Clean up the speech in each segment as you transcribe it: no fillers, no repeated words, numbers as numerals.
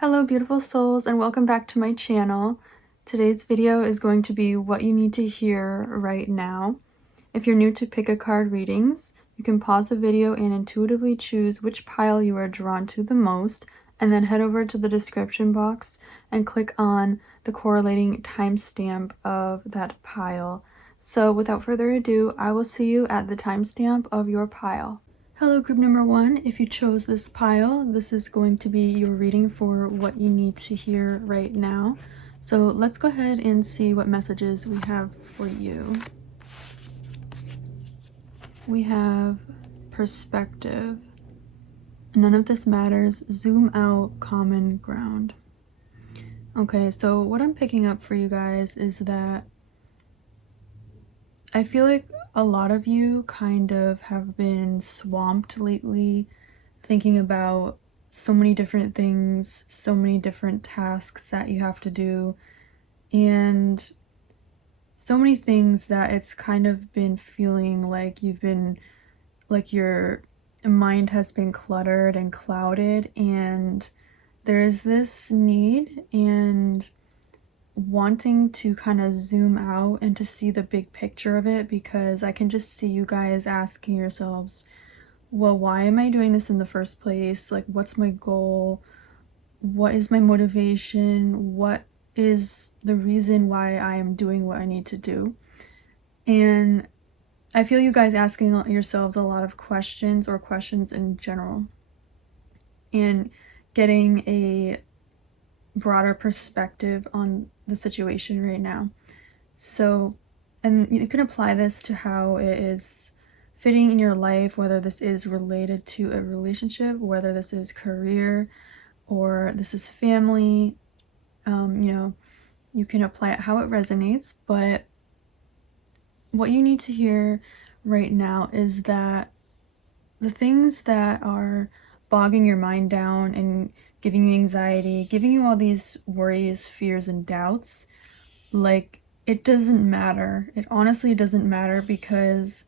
Hello beautiful souls, and welcome back to my channel. Today's video is going to be what you need to hear right now. If you're new to pick a card readings, you can pause the video and intuitively choose which pile you are drawn to the most, and then head over to the description box and click on the correlating timestamp of that pile. So without further ado, I will see you at the timestamp of your pile. Hello group number 1, if you chose this pile, this is going to be your reading for what you need to hear right now. So let's go ahead and see what messages we have for you. We have perspective. None of this matters. Zoom out, common ground. Okay, so what I'm picking up for you guys is that I feel like a lot of you kind of have been swamped lately, thinking about so many different things, so many different tasks that you have to do, and so many things that it's kind of been feeling like your mind has been cluttered and clouded, and there is this need and wanting to kind of zoom out and to see the big picture of it, because I can just see you guys asking yourselves, well, why am I doing this in the first place? Like, what's my goal? What is my motivation? What is the reason why I am doing what I need to do? And I feel you guys asking yourselves a lot of questions, or questions in general, and getting a broader perspective on the situation right now. So, and you can apply this to how it is fitting in your life, whether this is related to a relationship, whether this is career, or this is family. You can apply it how it resonates, but what you need to hear right now is that the things that are bogging your mind down and giving you anxiety, giving you all these worries, fears, and doubts, like, it doesn't matter. It honestly doesn't matter, because,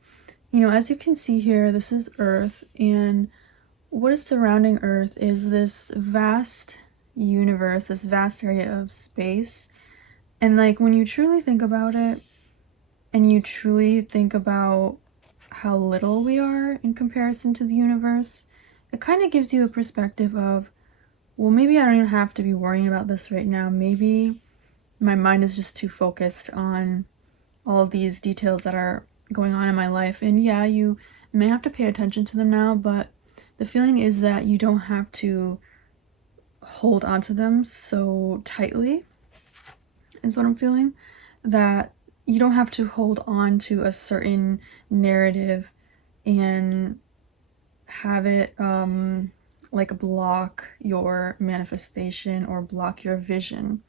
as you can see here, this is Earth, and what is surrounding Earth is this vast universe, this vast area of space. And like, when you truly think about it, and you truly think about how little we are in comparison to the universe, it kind of gives you a perspective of, well, maybe I don't even have to be worrying about this right now. Maybe my mind is just too focused on all these details that are going on in my life. And yeah, you may have to pay attention to them now, but the feeling is that you don't have to hold on to them so tightly, is what I'm feeling. That you don't have to hold on to a certain narrative and have it like block your manifestation or block your vision.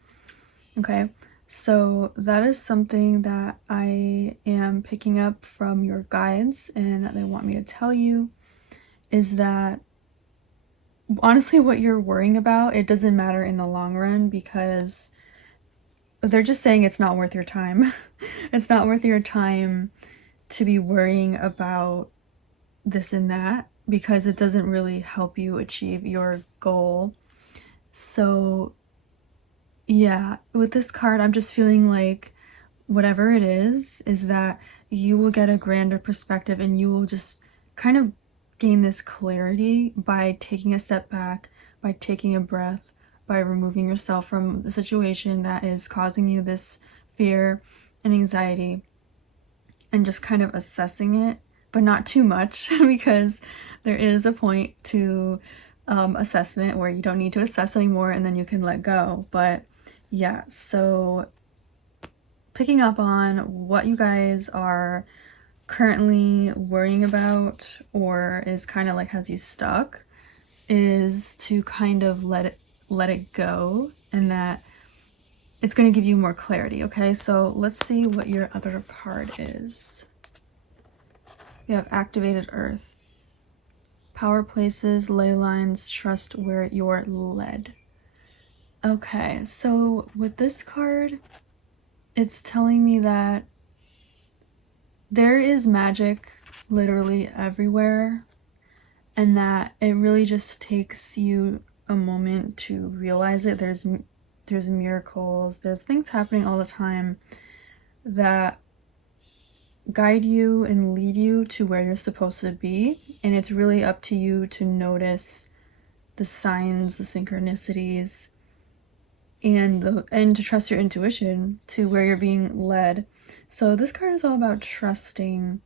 Okay, so that is something that I am picking up from your guides, and that they want me to tell you is that honestly, what you're worrying about, it doesn't matter in the long run, because they're just saying it's not worth your time. It's not worth your time to be worrying about this and that, because it doesn't really help you achieve your goal. So yeah, with this card, I'm just feeling like whatever it is that you will get a grander perspective, and you will just kind of gain this clarity by taking a step back, by taking a breath, by removing yourself from the situation that is causing you this fear and anxiety, and just kind of assessing it, but not too much, because there is a point to assessment where you don't need to assess anymore, and then you can let go. But yeah, so picking up on what you guys are currently worrying about, or is kind of like has you stuck, is to kind of let it go, and that it's going to give you more clarity. Okay, so let's see what your other card is. We have activated Earth. Power places, ley lines, trust where you're led. Okay, so with this card, it's telling me that there is magic literally everywhere, and that it really just takes you a moment to realize it. There's miracles, there's things happening all the time that guide you and lead you to where you're supposed to be, and it's really up to you to notice the signs, the synchronicities, and to trust your intuition to where you're being led. So this card is all about trusting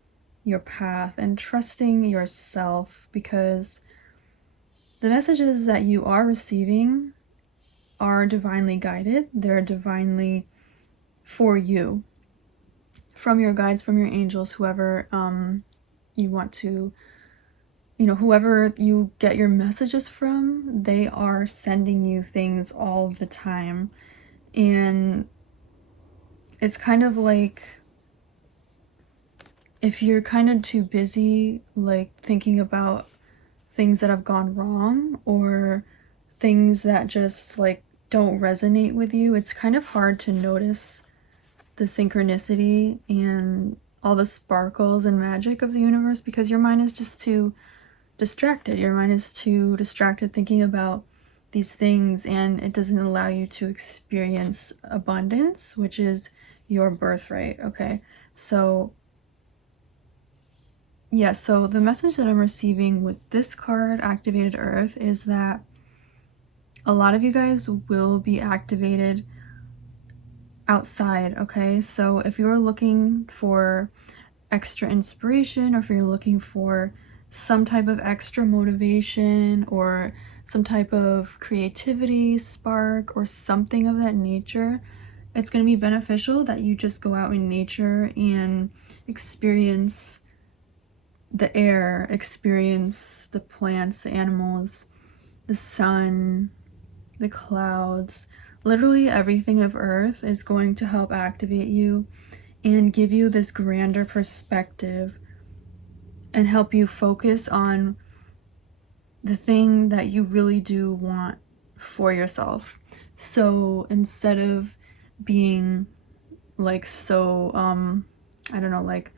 your path and trusting yourself, because the messages that you are receiving are divinely guided. They're divinely for you, from your guides, from your angels, whoever you want to, whoever you get your messages from, they are sending you things all the time. And it's kind of like, if you're kind of too busy like thinking about things that have gone wrong or things that just like don't resonate with you, it's kind of hard to notice the synchronicity and all the sparkles and magic of the universe, because your mind is just too distracted. Your mind is too distracted thinking about these things, and it doesn't allow you to experience abundance, which is your birthright. Okay, so yeah, so the message that I'm receiving with this card, Activated Earth, is that a lot of you guys will be activated outside. Okay, so if you're looking for extra inspiration, or if you're looking for some type of extra motivation or some type of creativity spark or something of that nature, it's going to be beneficial that you just go out in nature and experience the air, experience the plants, the animals, the sun, the clouds. Literally everything of Earth is going to help activate you and give you this grander perspective and help you focus on the thing that you really do want for yourself. So instead of being like so I don't know, like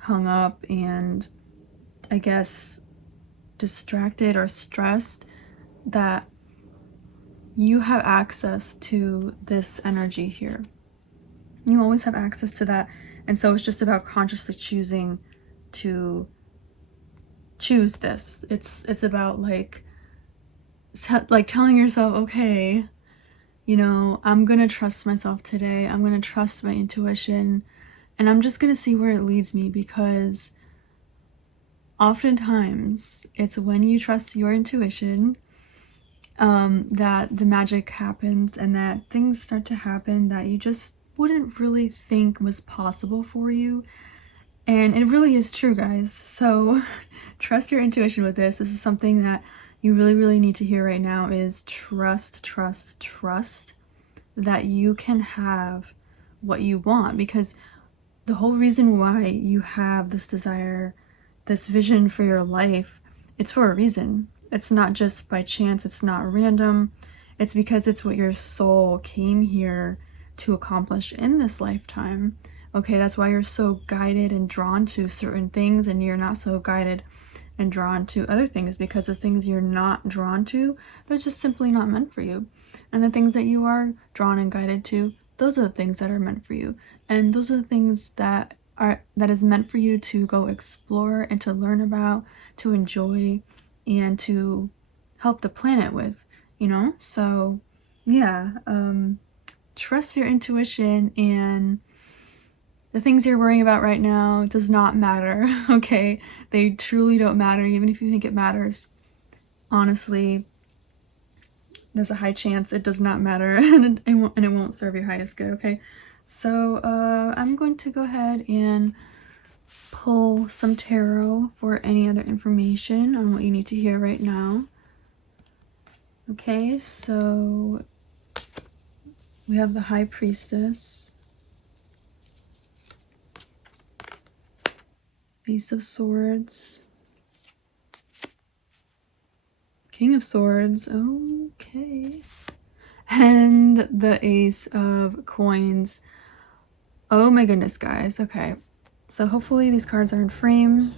hung up and I guess distracted or stressed, that you have access to this energy here. You always have access to that. And so it's just about consciously choosing to choose this. It's about like telling yourself, okay, I'm gonna trust myself today. I'm gonna trust my intuition, and I'm just gonna see where it leads me, because oftentimes it's when you trust your intuition that the magic happens and that things start to happen that you just wouldn't really think was possible for you. And it really is true, guys. So trust your intuition with this. This is something that you really, really need to hear right now, is trust that you can have what you want, because the whole reason why you have this desire, this vision for your life, it's for a reason. It's not just by chance, it's not random. It's because it's what your soul came here to accomplish in this lifetime. Okay, that's why you're so guided and drawn to certain things, and you're not so guided and drawn to other things, because the things you're not drawn to, they're just simply not meant for you. And the things that you are drawn and guided to, those are the things that are meant for you. And those are the things that is meant for you to go explore and to learn about, to enjoy, and to help the planet with, So yeah, trust your intuition, and the things you're worrying about right now does not matter. Okay, they truly don't matter, even if you think it matters. Honestly, there's a high chance it does not matter, and it won't serve your highest good. Okay, so I'm going to go ahead and pull some tarot for any other information on what you need to hear right now. Okay, so we have the High Priestess, Ace of Swords, King of Swords, okay, and the Ace of Coins. Oh my goodness, guys. Okay, so hopefully these cards are in frame.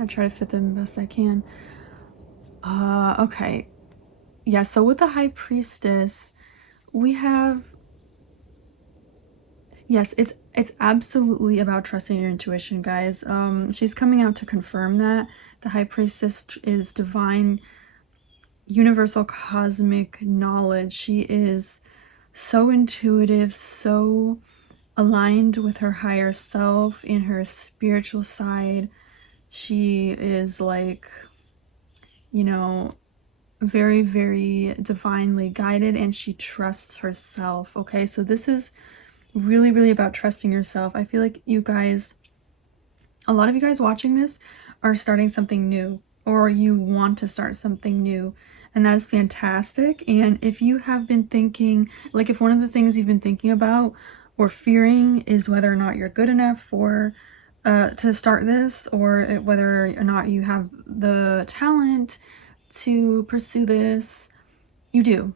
I try to fit them the best I can. Okay, yeah, so with the High Priestess, we have, yes, it's absolutely about trusting your intuition, guys. She's coming out to confirm that the High Priestess is divine, universal cosmic knowledge. She is so intuitive, so aligned with her higher self and her spiritual side. She is like, you know, very, very divinely guided, and she trusts herself. Okay, so this is really, really about trusting yourself. I feel like you guys, a lot of you guys watching this are starting something new, or you want to start something new, and that is fantastic. And if you have been thinking, like if one of the things you've been thinking about or fearing is whether or not you're good enough for to start this, or whether or not you have the talent to pursue this, you do.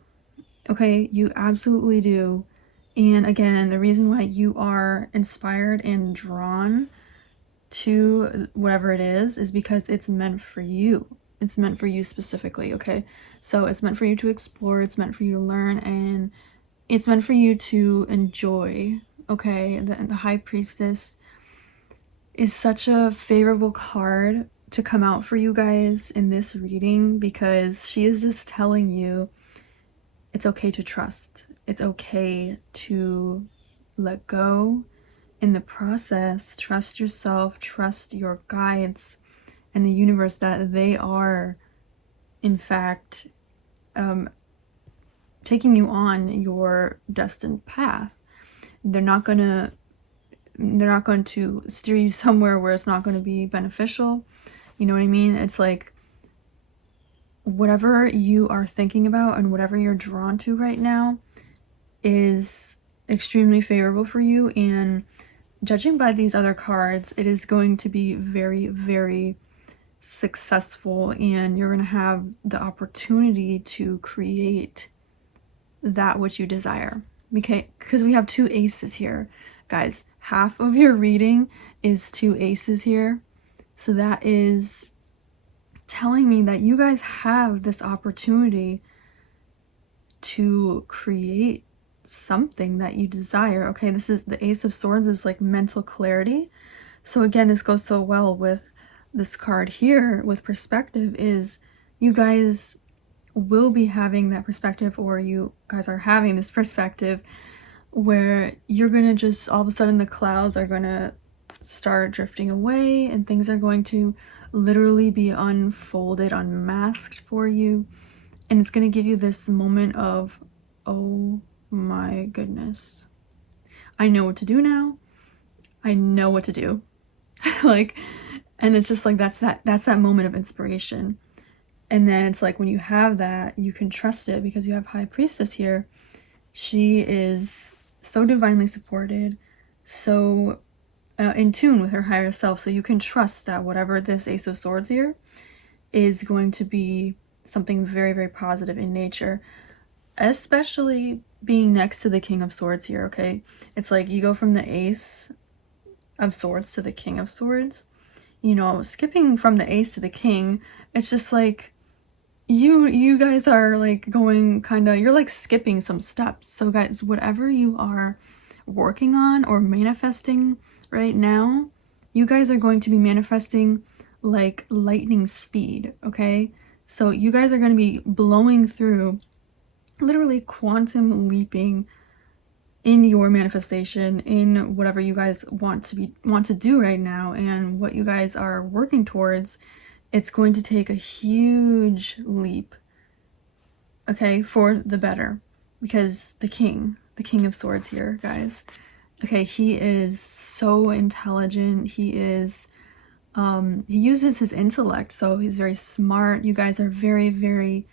Okay, you absolutely do. And again, the reason why you are inspired and drawn to whatever it is because it's meant for you. It's meant for you specifically, okay? So it's meant for you to explore, it's meant for you to learn, and it's meant for you to enjoy, okay? The High Priestess is such a favorable card to come out for you guys in this reading because she is just telling you it's okay to trust. It's okay to let go in the process. Trust yourself, trust your guides and the universe that they are, in fact, taking you on your destined path. They're not going to steer you somewhere where it's not going to be beneficial. You know what I mean? It's like whatever you are thinking about and whatever you're drawn to right now is extremely favorable for you, and judging by these other cards, it is going to be very, very successful, and you're going to have the opportunity to create that which you desire. Okay, because we have two aces here, guys. Half of your reading is two aces here, so that is telling me that you guys have this opportunity to create something that you desire. Okay, this is the Ace of Swords, is like mental clarity. So again, this goes so well with this card here with perspective, is you guys will be having that perspective, or you guys are having this perspective where you're gonna just all of a sudden the clouds are gonna start drifting away and things are going to literally be unfolded, unmasked for you, and it's going to give you this moment of, oh my goodness, I know what to do now. I know what to do. Like, and it's just like that's that moment of inspiration. And then it's like when you have that, you can trust it because you have High Priestess here. She is so divinely supported, so in tune with her higher self, so you can trust that whatever this Ace of Swords here is going to be something very, very positive in nature, especially being next to the King of Swords here. Okay, it's like you go from the Ace of Swords to the King of Swords. You know, skipping from the Ace to the King, it's just like you guys are like going kind of, you're like skipping some steps. So guys, whatever you are working on or manifesting right now, you guys are going to be manifesting like lightning speed. Okay, so you guys are going to be blowing through, literally quantum leaping in your manifestation, in whatever you guys want to do right now, and what you guys are working towards. It's going to take a huge leap, okay, for the better, because the King of Swords here, guys, okay, he is so intelligent. He is he uses his intellect, so he's very smart. You guys are very, very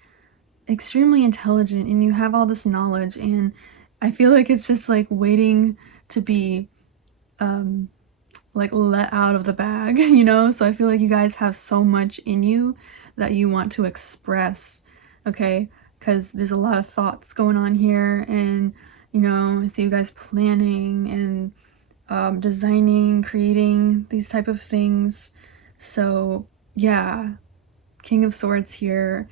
extremely intelligent, and you have all this knowledge, and I feel like it's just like waiting to be like let out of the bag, you know? So I feel like you guys have so much in you that you want to express, okay? Because there's a lot of thoughts going on here, and you know, I see you guys planning and designing, creating these type of things. So yeah, King of Swords here,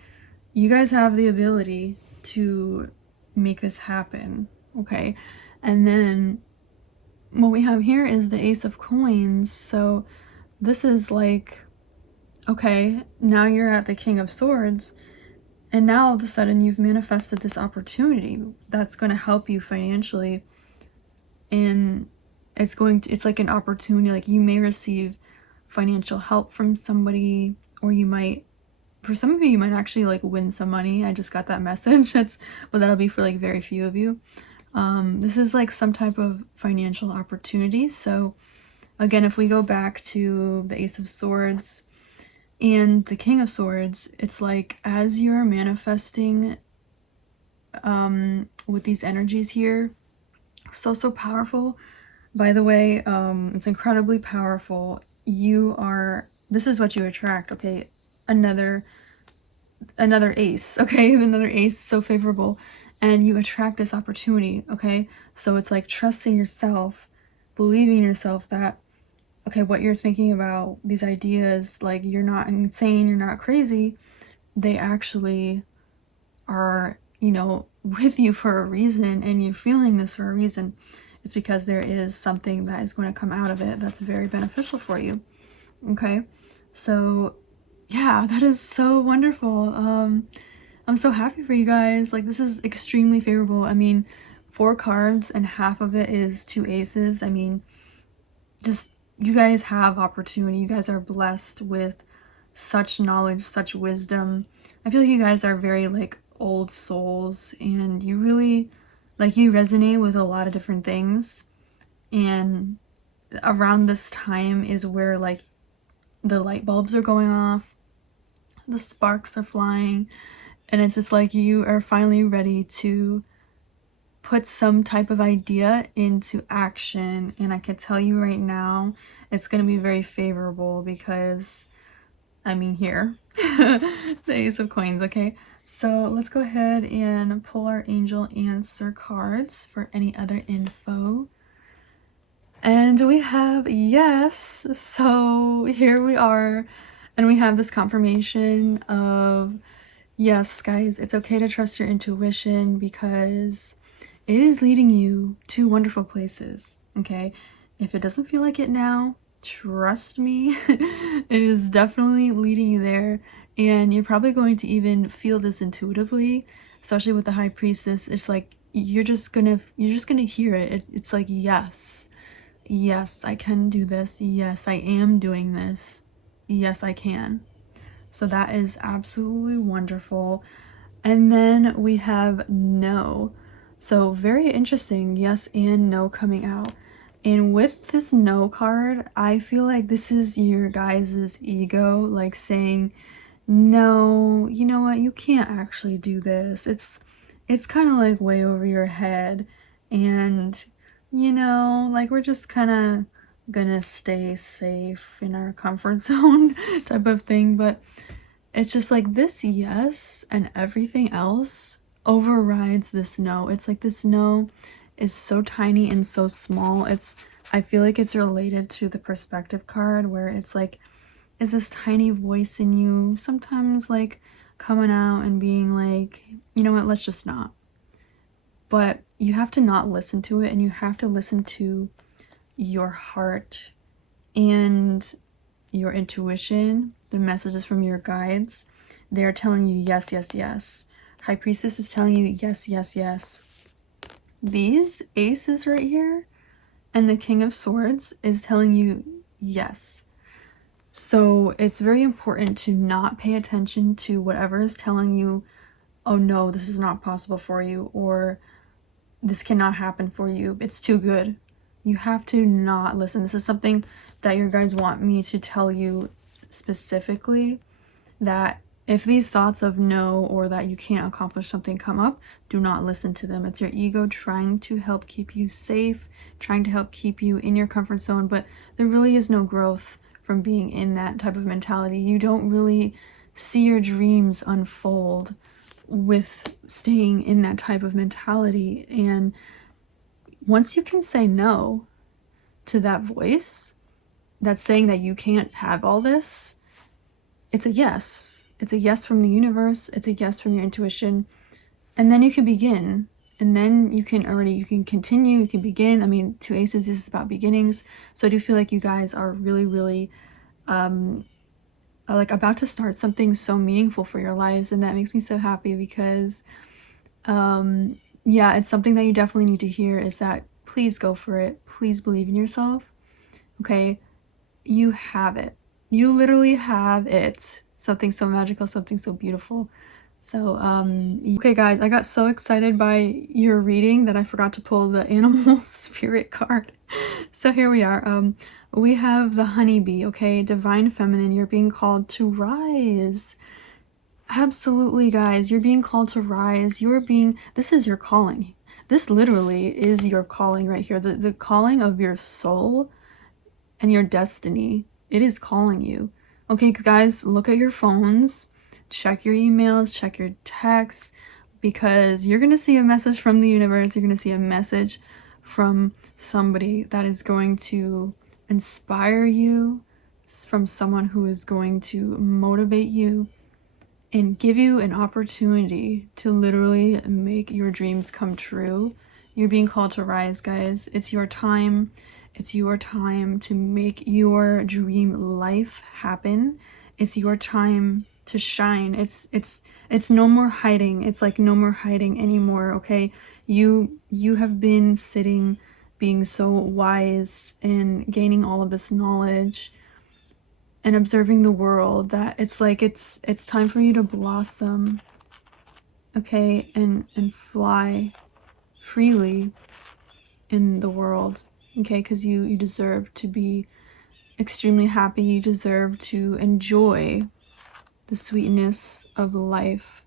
you guys have the ability to make this happen, okay? And then what we have here is the Ace of Coins. So this is like, okay, now you're at the King of Swords, and now all of a sudden you've manifested this opportunity that's going to help you financially, and it's like an opportunity. Like, you may receive financial help from somebody, or you might, for some of you, you might actually like win some money. I just got that message. But that'll be for like very few of you. This is like some type of financial opportunity. So again, if we go back to the Ace of Swords and the King of Swords, it's like, as you're manifesting with these energies here, so powerful. By the way, it's incredibly powerful. This is what you attract, okay? Another ace, okay? Another ace, so favorable. And you attract this opportunity, okay? So it's like trusting yourself, believing in yourself that, okay, what you're thinking about, these ideas, like, you're not insane, you're not crazy. They actually are, with you for a reason, and you're feeling this for a reason. It's because there is something that is going to come out of it that's very beneficial for you, okay? So yeah, that is so wonderful. I'm so happy for you guys. Like, this is extremely favorable. I mean, 4 cards and half of it is 2 aces. I mean, just, you guys have opportunity. You guys are blessed with such knowledge, such wisdom. I feel like you guys are very like old souls, and you really, like, you resonate with a lot of different things. And around this time is where like the light bulbs are going off, the sparks are flying, and it's just like you are finally ready to put some type of idea into action. And I can tell you right now, it's going to be very favorable, because, I mean, here, the Ace of Coins, okay? So let's go ahead and pull our angel answer cards for any other info. And we have yes. So here we are, and we have this confirmation of yes, guys, it's okay to trust your intuition, because it is leading you to wonderful places, okay? If it doesn't feel like it now, trust me, it is definitely leading you there. And you're probably going to even feel this intuitively, especially with the High Priestess. It's like you're just gonna hear it. It's like, yes, I can do this. Yes, I am doing this. Yes, I can. So that is absolutely wonderful. And then we have no. So very interesting, yes and no coming out. And with this no card, I feel like this is your guys' ego, like, saying, no, you know what, you can't actually do this. It's kind of like way over your head, and like, we're just kind of gonna stay safe in our comfort zone type of thing. But it's just like this yes and everything else overrides this no. It's like this no is so tiny and so small. I feel like it's related to the perspective card, where it's like, is this tiny voice in you sometimes like coming out and being like, you know what, let's just not. But you have to not listen to it, and you have to listen to your heart and your intuition, the messages from your guides. They're telling you yes, yes, yes. High Priestess is telling you yes, yes, yes. These aces right here and the King of Swords is telling you yes. So it's very important to not pay attention to whatever is telling you, oh no, this is not possible for you, or this cannot happen for you. It's too good. You have to not listen. This is something that your guides want me to tell you specifically, that if these thoughts of no, or that you can't accomplish something, come up, do not listen to them. It's your ego trying to help keep you safe, trying to help keep you in your comfort zone, but there really is no growth from being in that type of mentality. You don't really see your dreams unfold with staying in that type of mentality. And once you can say no to that voice that's saying that you can't have all this, it's a yes. It's a yes from the universe. It's a yes from your intuition. And then you can begin. And then you can continue, you can begin. I mean, two aces is about beginnings. So I do feel like you guys are really, really like about to start something so meaningful for your lives. And that makes me so happy because yeah, it's something that you definitely need to hear, is that please go for it. Please believe in yourself. Okay, you have it. You literally have it. Something so magical, something so beautiful. So, okay guys, I got so excited by your reading that I forgot to pull the animal spirit card. So here we are. We have the honeybee, okay? Divine feminine, you're being called to rise. Absolutely, guys, you're being called to rise. This is your calling. This literally is your calling right here. The calling of your soul and your destiny. It is calling you. Okay, guys, look at your phones. Check your emails, check your texts, because you're going to see a message from the universe. You're going to see a message from somebody that is going to inspire you, from someone who is going to motivate you and give you an opportunity to literally make your dreams come true. You're being called to rise, guys. It's your time. It's your time to make your dream life happen. It's your time to shine. It's no more hiding. It's like no more hiding anymore, okay? You have been sitting being so wise and gaining all of this knowledge and observing the world, that it's like it's time for you to blossom, okay, and fly freely in the world, okay, because you deserve to be extremely happy. You deserve to enjoy the sweetness of life,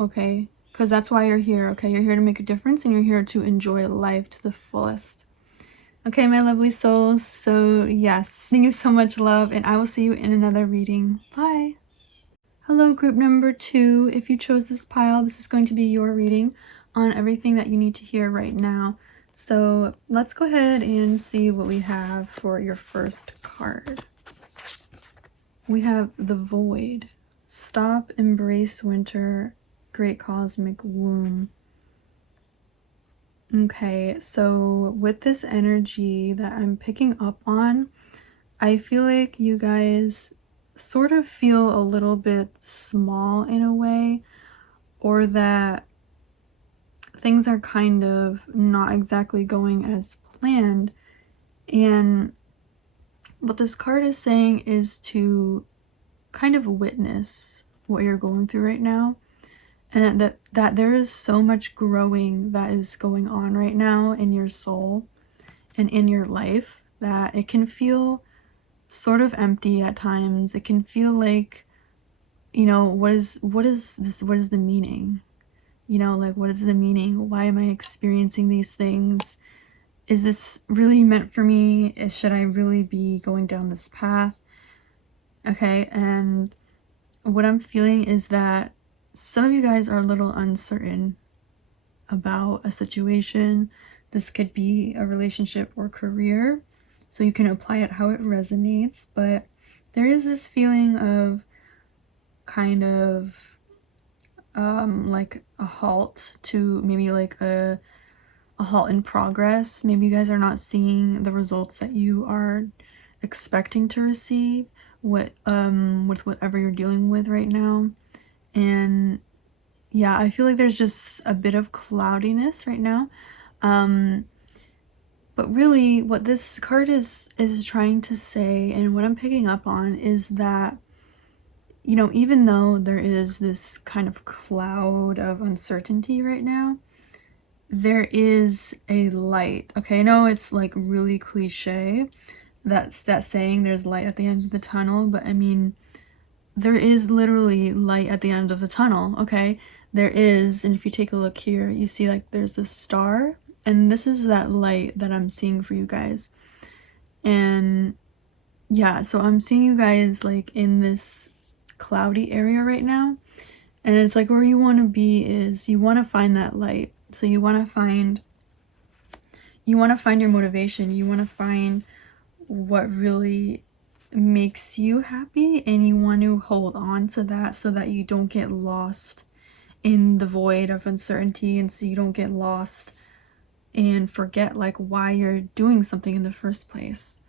okay, because that's why you're here, okay? You're here to make a difference, and you're here to enjoy life to the fullest. Okay, my lovely souls, so yes, thank you so much, love, and I will see you in another reading. Bye! Hello, group number 2. If you chose this pile, this is going to be your reading on everything that you need to hear right now. So let's go ahead and see what we have for your first card. We have the Void. Stop, embrace winter, great cosmic womb. Okay, so with this energy that I'm picking up on, I feel like you guys sort of feel a little bit small in a way, or that things are kind of not exactly going as planned. And what this card is saying is to kind of witness what you're going through right now, and that there is so much growing that is going on right now in your soul and in your life, that it can feel sort of empty at times. It can feel like, you know, what is the meaning? You know, like, what is the meaning? Why am I experiencing these things? Is this really meant for me? Should I really be going down this path? Okay, and what I'm feeling is that some of you guys are a little uncertain about a situation. This could be a relationship or career, so you can apply it how it resonates, but there is this feeling of kind of like a halt to maybe like a halt in progress. Maybe you guys are not seeing the results that you are expecting to receive with whatever you're dealing with right now. And yeah, I feel like there's just a bit of cloudiness right now. But really what this card is trying to say, and what I'm picking up on, is that, you know, even though there is this kind of cloud of uncertainty right now, there is a light. Okay, I know it's like really cliche, that's that saying, there's light at the end of the tunnel, but I mean, there is literally light at the end of the tunnel, okay? There is, and if you take a look here, you see like there's this star, and this is that light that I'm seeing for you guys. And yeah, so I'm seeing you guys like in this cloudy area right now, and it's like where you want to be is you want to find that light. So you want to find your motivation, you want to find what really makes you happy, and you want to hold on to that so that you don't get lost in the void of uncertainty, and so you don't get lost and forget like why you're doing something in the first place.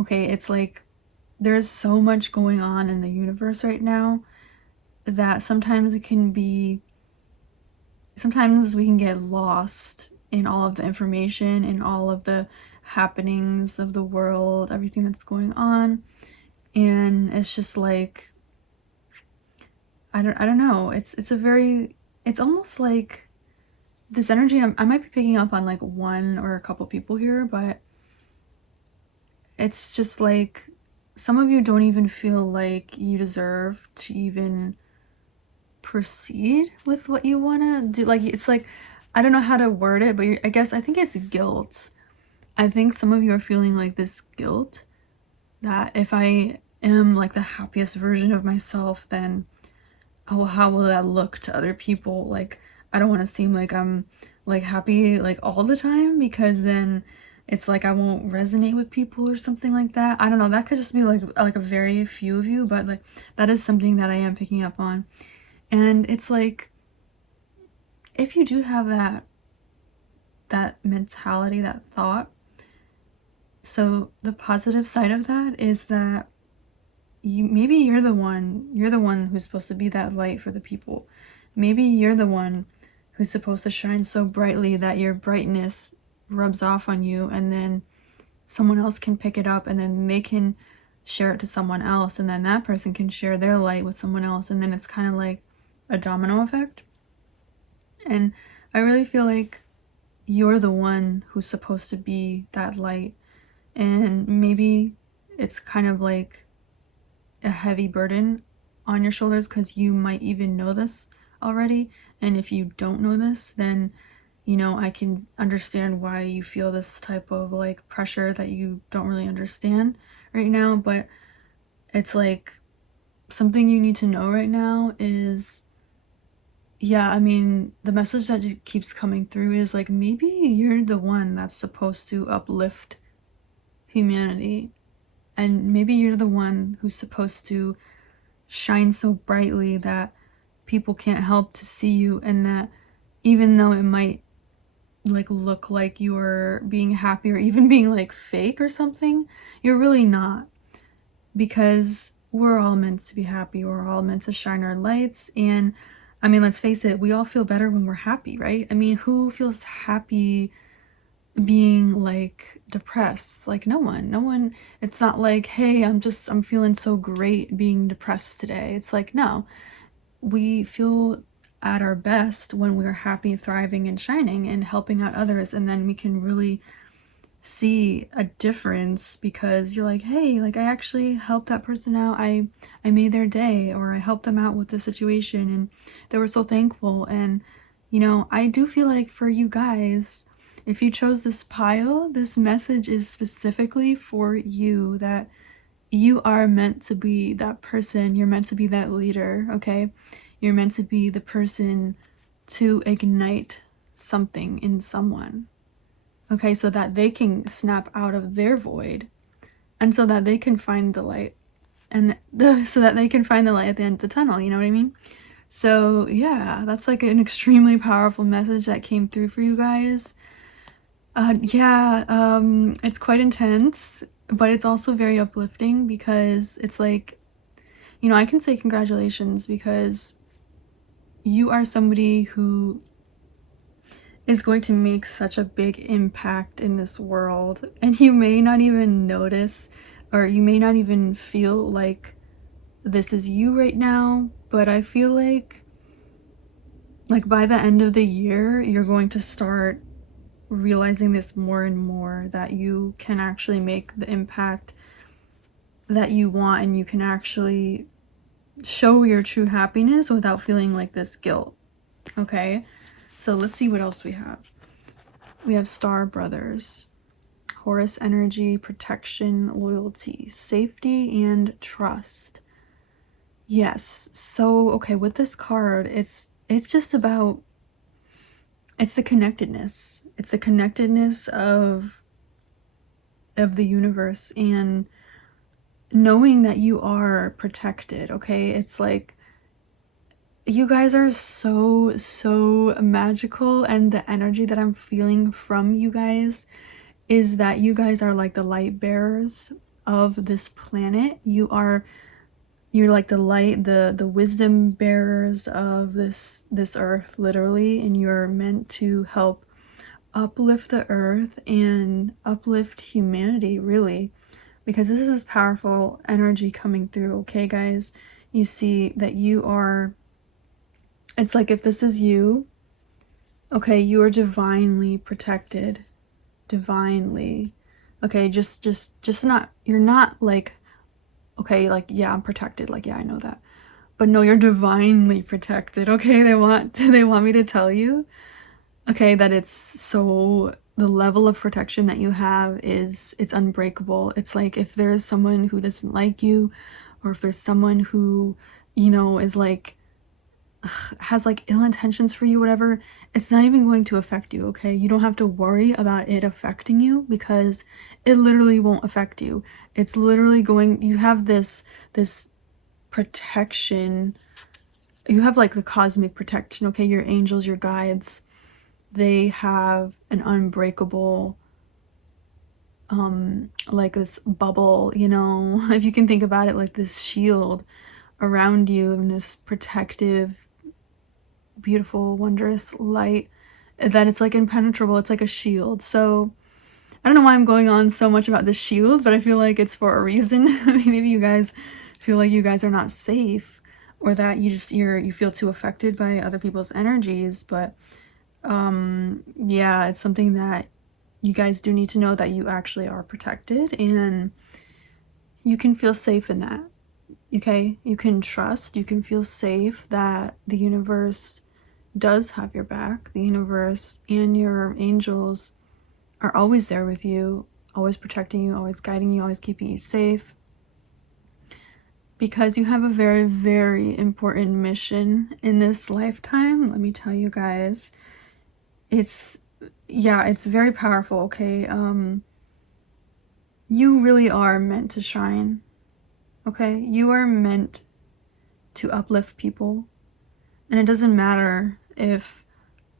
Okay, it's like there's so much going on in the universe right now that sometimes we can get lost in all of the information and all of the happenings of the world, everything that's going on. And it's just like, I don't know. It's almost like this energy. I might be picking up on like one or a couple people here, but it's just like some of you don't even feel like you deserve to even proceed with what you want to do. Like, it's like, I don't know how to word it, but I think it's guilt. I think some of you are feeling like this guilt that if I am like the happiest version of myself, then oh, how will that look to other people? Like, I don't want to seem like I'm like happy like all the time, because then it's like I won't resonate with people or something like that. I don't know. That could just be like a very few of you, but like that is something that I am picking up on. And it's like, if you do have that mentality, that thought, so the positive side of that is that maybe you're the one who's supposed to be that light for the people. Maybe you're the one who's supposed to shine so brightly that your brightness rubs off on you, and then someone else can pick it up, and then they can share it to someone else, and then that person can share their light with someone else, and then it's kind of like a domino effect. And I really feel like you're the one who's supposed to be that light, and maybe it's kind of like a heavy burden on your shoulders because you might even know this already. And if you don't know this, then I can understand why you feel this type of like pressure that you don't really understand right now. But it's like something you need to know right now is, yeah, I mean, the message that just keeps coming through is like, maybe you're the one that's supposed to uplift humanity, and maybe you're the one who's supposed to shine so brightly that people can't help to see you, and that even though it might like look like you're being happy or even being like fake or something, you're really not, because we're all meant to be happy. We're all meant to shine our lights. And I mean, let's face it, we all feel better when we're happy, right? I mean, who feels happy being like depressed? Like no one. It's not like, hey, I'm feeling so great being depressed today. It's like, no, we feel at our best when we're happy, thriving, and shining and helping out others. And then we can really see a difference, because you're like, hey, like I actually helped that person out. I made their day, or I helped them out with the situation, and they were so thankful. And I do feel like for you guys, if you chose this pile, this message is specifically for you, that you are meant to be that person. You're meant to be that leader, okay? You're meant to be the person to ignite something in someone, okay? So that they can snap out of their void, and so that they can find the light, and so that they can find the light at the end of the tunnel, you know what I mean? So yeah, that's like an extremely powerful message that came through for you guys. It's quite intense, but it's also very uplifting, because it's like, I can say congratulations, because you are somebody who is going to make such a big impact in this world, and you may not even notice, or you may not even feel like this is you right now, but I feel like by the end of the year, you're going to start realizing this more and more, that you can actually make the impact that you want, and you can actually show your true happiness without feeling like this guilt. Okay, so let's see what else we have. We have Star Brothers, Horus energy, protection, loyalty, safety, and trust. Yes, so okay, with this card, it's just about, it's the connectedness. It's the connectedness of the universe, and knowing that you are protected, okay? It's like you guys are so magical, and the energy that I'm feeling from you guys is that you guys are like the light bearers of this planet. You're like the light, the wisdom bearers of this earth, literally, and you're meant to help uplift the earth and uplift humanity, really, because this is powerful energy coming through. Okay, guys, you see that you are, it's like if this is you, okay, you are divinely protected, divinely. Okay, just not, you're not like, okay, like, yeah, I'm protected, like, yeah, I know that, but no, you're divinely protected. Okay, they want me to tell you, okay, that it's so, the level of protection that you have is, it's unbreakable. It's like if there's someone who doesn't like you, or if there's someone who, you know, is like, has like ill intentions for you, whatever, it's not even going to affect you. Okay, you don't have to worry about it affecting you, because it literally won't affect you. It's literally going, you have this protection, you have like the cosmic protection. Okay, your angels, your guides, they have an unbreakable like this bubble, you know, if you can think about it, like this shield around you, and this protective, beautiful, wondrous light that it's like impenetrable. It's like a shield. So I don't know why I'm going on so much about this shield, but I feel like it's for a reason. Maybe you guys feel like you guys are not safe, or that you feel too affected by other people's energies. But yeah, it's something that you guys do need to know, that you actually are protected, and you can feel safe in that. Okay, you can trust, you can feel safe that the universe does have your back. The universe and your angels are always there with you, always protecting you, always guiding you, always keeping you safe, because you have a very, very important mission in this lifetime. Let me tell you guys, it's, yeah, it's very powerful. Okay, you really are meant to shine. Okay, you are meant to uplift people, and it doesn't matter if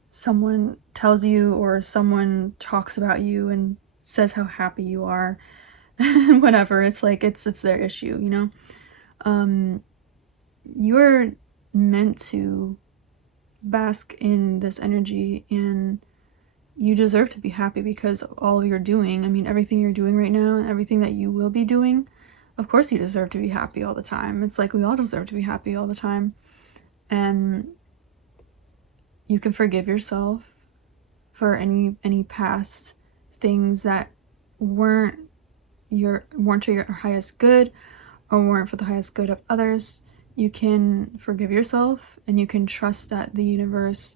someone tells you, or someone talks about you and says how happy you are, whatever. It's like it's their issue, you know. You're meant to bask in this energy, and you deserve to be happy, because all you're doing, I mean, everything you're doing right now, everything that you will be doing, of course you deserve to be happy all the time. It's like we all deserve to be happy all the time. And you can forgive yourself for any past things that weren't to your highest good, or weren't for the highest good of others. You can forgive yourself, and you can trust that the universe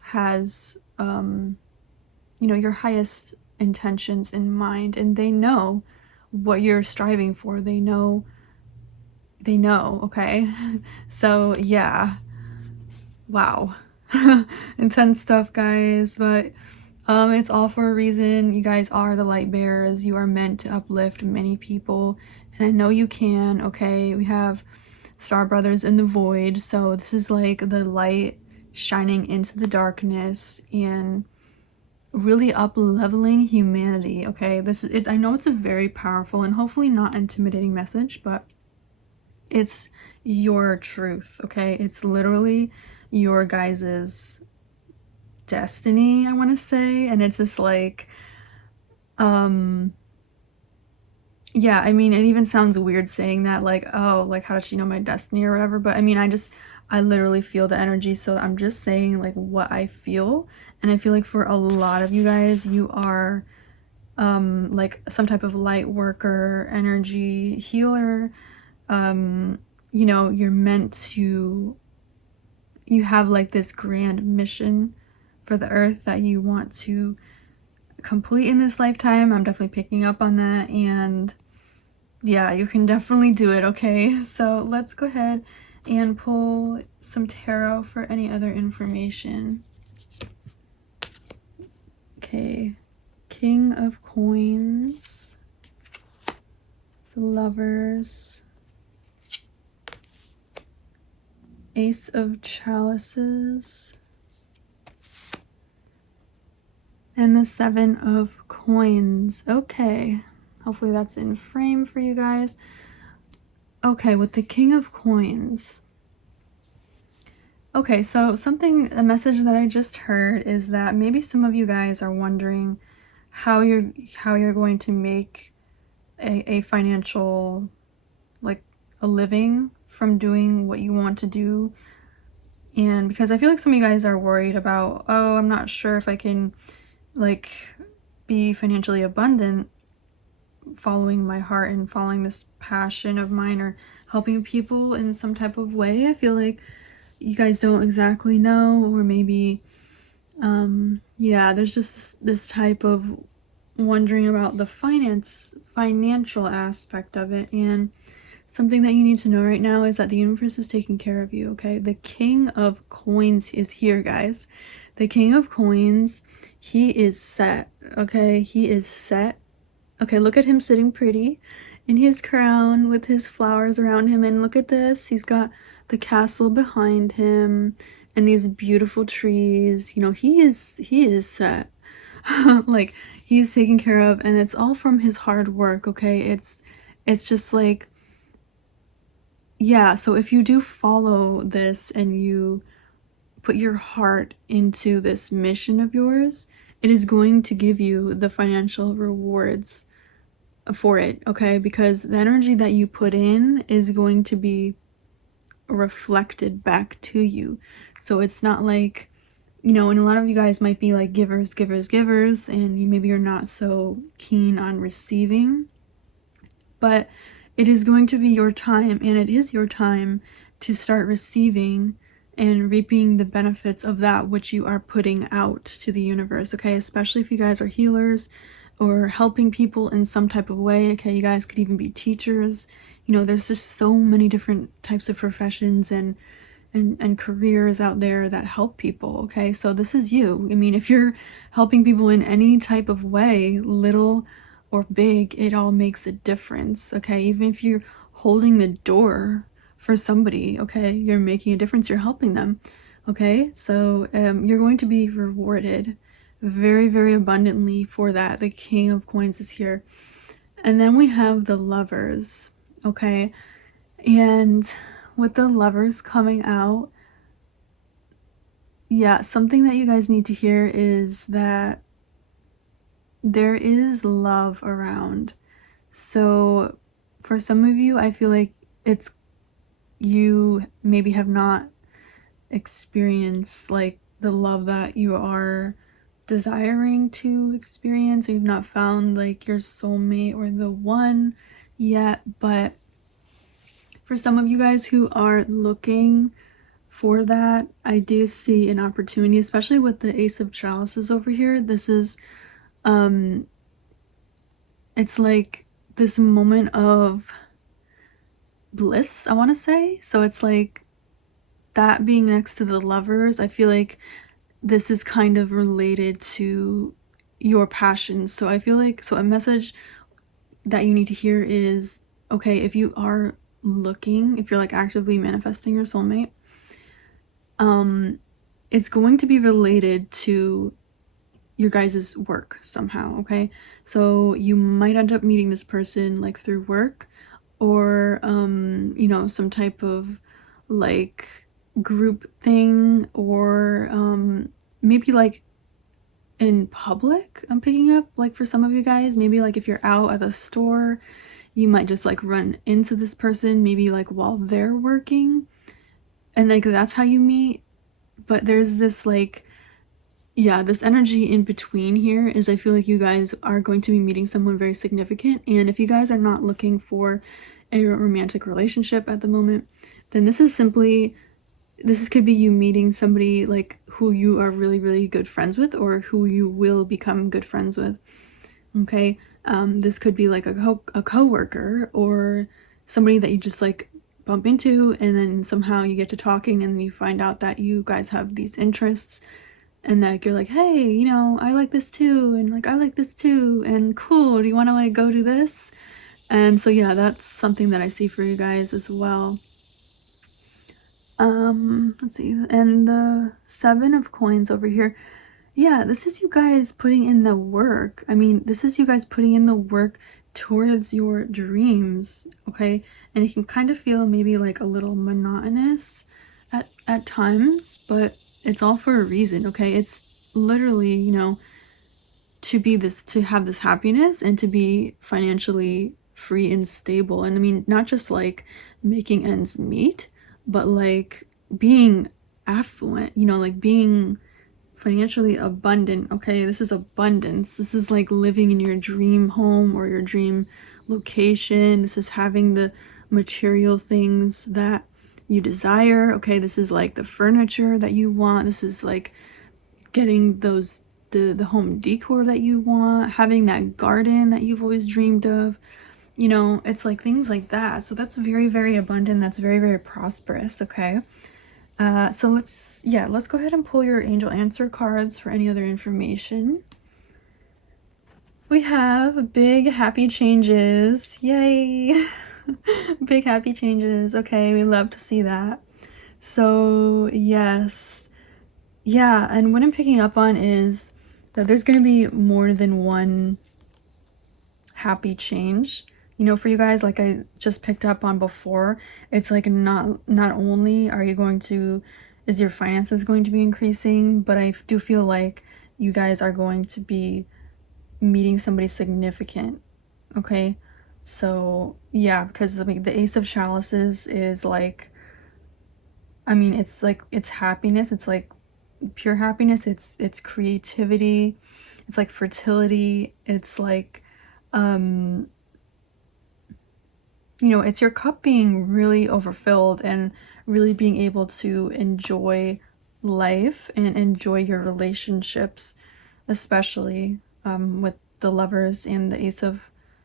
has you know, your highest intentions in mind, and they know what you're striving for. They know, okay? So yeah, wow. Intense stuff, guys, but it's all for a reason. You guys are the light bearers. You are meant to uplift many people, and I know you can. Okay, we have Star Brothers in the void, so this is like the light shining into the darkness and really up leveling humanity. Okay, this is it. I know it's a very powerful and hopefully not intimidating message, but it's your truth. Okay, it's literally your guys's destiny, I want to say. And it's just like yeah, I mean, it even sounds weird saying that, like, oh, like, how does she know my destiny or whatever, but I mean, I literally feel the energy, so I'm just saying like what I feel. And I feel like for a lot of you guys, you are like some type of light worker, energy healer. You know, you're meant to, you have like this grand mission for the earth that you want to complete in this lifetime. I'm definitely picking up on that, and yeah, you can definitely do it. Okay, so let's go ahead and pull some tarot for any other information. Okay, King of Coins, the Lovers, Ace of Chalices, and the Seven of Coins. Okay, hopefully that's in frame for you guys. Okay, with the King of Coins. Okay, so a message that I just heard is that maybe some of you guys are wondering how you're going to make a financial, like a living from doing what you want to do. And because I feel like some of you guys are worried about, oh, I'm not sure if I can like be financially abundant following my heart and following this passion of mine or helping people in some type of way. I feel like you guys don't exactly know, or maybe yeah, there's just this type of wondering about the financial aspect of it. And something that you need to know right now is that the universe is taking care of you. Okay, the King of Coins is here, guys. The King of Coins, he is set. Okay, he is set. Okay, look at him sitting pretty in his crown with his flowers around him, and look at this, he's got the castle behind him and these beautiful trees. You know, he is set. Like, he's taken care of, and it's all from his hard work. Okay, it's just like, yeah, so if you do follow this and you put your heart into this mission of yours, it is going to give you the financial rewards for it. Okay, because the energy that you put in is going to be reflected back to you. So it's not like, you know, and a lot of you guys might be like givers, and maybe you're not so keen on receiving, but it is going to be your time, and it is your time to start receiving and reaping the benefits of that which you are putting out to the universe. Okay, especially if you guys are healers or helping people in some type of way. Okay, you guys could even be teachers. You know, there's just so many different types of professions and careers out there that help people. Okay, so this is you. I mean, if you're helping people in any type of way, little or big, it all makes a difference. Okay, even if you're holding the door for somebody, okay, you're making a difference, you're helping them. Okay, so you're going to be rewarded very, very abundantly for that. The King of Coins is here. And then we have the Lovers. Okay, and with the Lovers coming out, yeah, something that you guys need to hear is that there is love around. So for some of you, I feel like it's, you maybe have not experienced like the love that you are desiring to experience, or you've not found like your soulmate or the one yet. But for some of you guys who are looking for that, I do see an opportunity, especially with the Ace of Chalices over here. This is it's like this moment of bliss, I want to say. So it's like that being next to the Lovers, I feel like this is kind of related to your passions. So I feel like, so a message that you need to hear is, okay, if you are looking, if you're like actively manifesting your soulmate, it's going to be related to your guys' work somehow. Okay, so you might end up meeting this person like through work, or you know, some type of like group thing, or maybe like in public. I'm picking up, like, for some of you guys, maybe like if you're out at the store, you might just like run into this person, maybe like while they're working, and like that's how you meet. But there's this like, yeah, this energy in between here is, I feel like you guys are going to be meeting someone very significant. And if you guys are not looking for a romantic relationship at the moment, then this is simply, this could be you meeting somebody like who you are really, really good friends with, or who you will become good friends with. Okay, this could be like a co-worker, or somebody that you just like bump into, and then somehow you get to talking and you find out that you guys have these interests, and like you're like, hey, you know, I like this too, and like I like this too, and cool, do you want to like go do this? And so yeah, that's something that I see for you guys as well. Let's see, and the 7 of coins over here. Yeah, this is you guys putting in the work. I mean, this is you guys putting in the work towards your dreams, okay? And it can kind of feel maybe like a little monotonous at times, but it's all for a reason, okay? It's literally, you know, to have this happiness and to be financially free and stable. And I mean, not just like making ends meet, but like being affluent, you know, like being financially abundant. Okay, this is abundance. This is like living in your dream home or your dream location. This is having the material things that you desire. Okay, this is like the furniture that you want. This is like getting those the home decor that you want, having that garden that you've always dreamed of. You know, it's like things like that. So that's very, very abundant. That's very, very prosperous. Okay. So let's go ahead and pull your angel answer cards for any other information. We have big happy changes. Yay. Big happy changes. Okay, we love to see that. So yes. Yeah, and what I'm picking up on is that there's going to be more than one happy change. You know, for you guys, like I just picked up on before, it's like not only are you going to, is your finances going to be increasing, but I do feel like you guys are going to be meeting somebody significant. Okay, so yeah, because the Ace of Chalices is like, I mean, it's like, it's happiness, it's like pure happiness, it's creativity, it's like fertility, it's like you know, it's your cup being really overfilled and really being able to enjoy life and enjoy your relationships, especially with the Lovers and the Ace of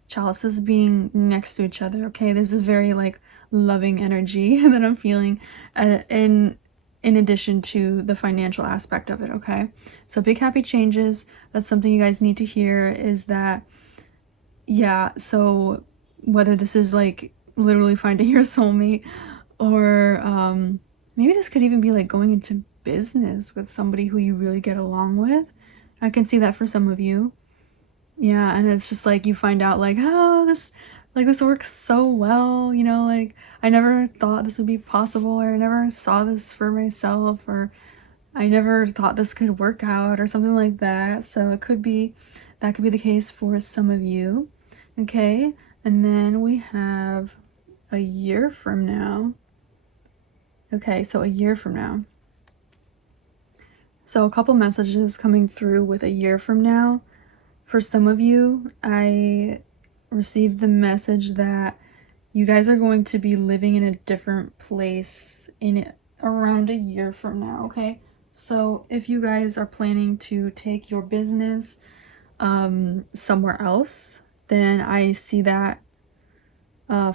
Chalices being next to each other. Okay, this is very like loving energy that I'm feeling in addition to the financial aspect of it. Okay, so big happy changes. That's something you guys need to hear, is that yeah, so whether this is like literally finding your soulmate, or maybe this could even be like going into business with somebody who you really get along with. I can see that for some of you. Yeah, and it's just like you find out like, oh, this works so well, you know, like I never thought this would be possible, or I never saw this for myself, or I never thought this could work out, or something like that. So it could be, that could be the case for some of you. Okay, and then we have a year from now. Okay, so a year from now. So a couple messages coming through with a year from now. For some of you, I received the message that you guys are going to be living in a different place in around a year from now, okay? So if you guys are planning to take your business somewhere else, then I see that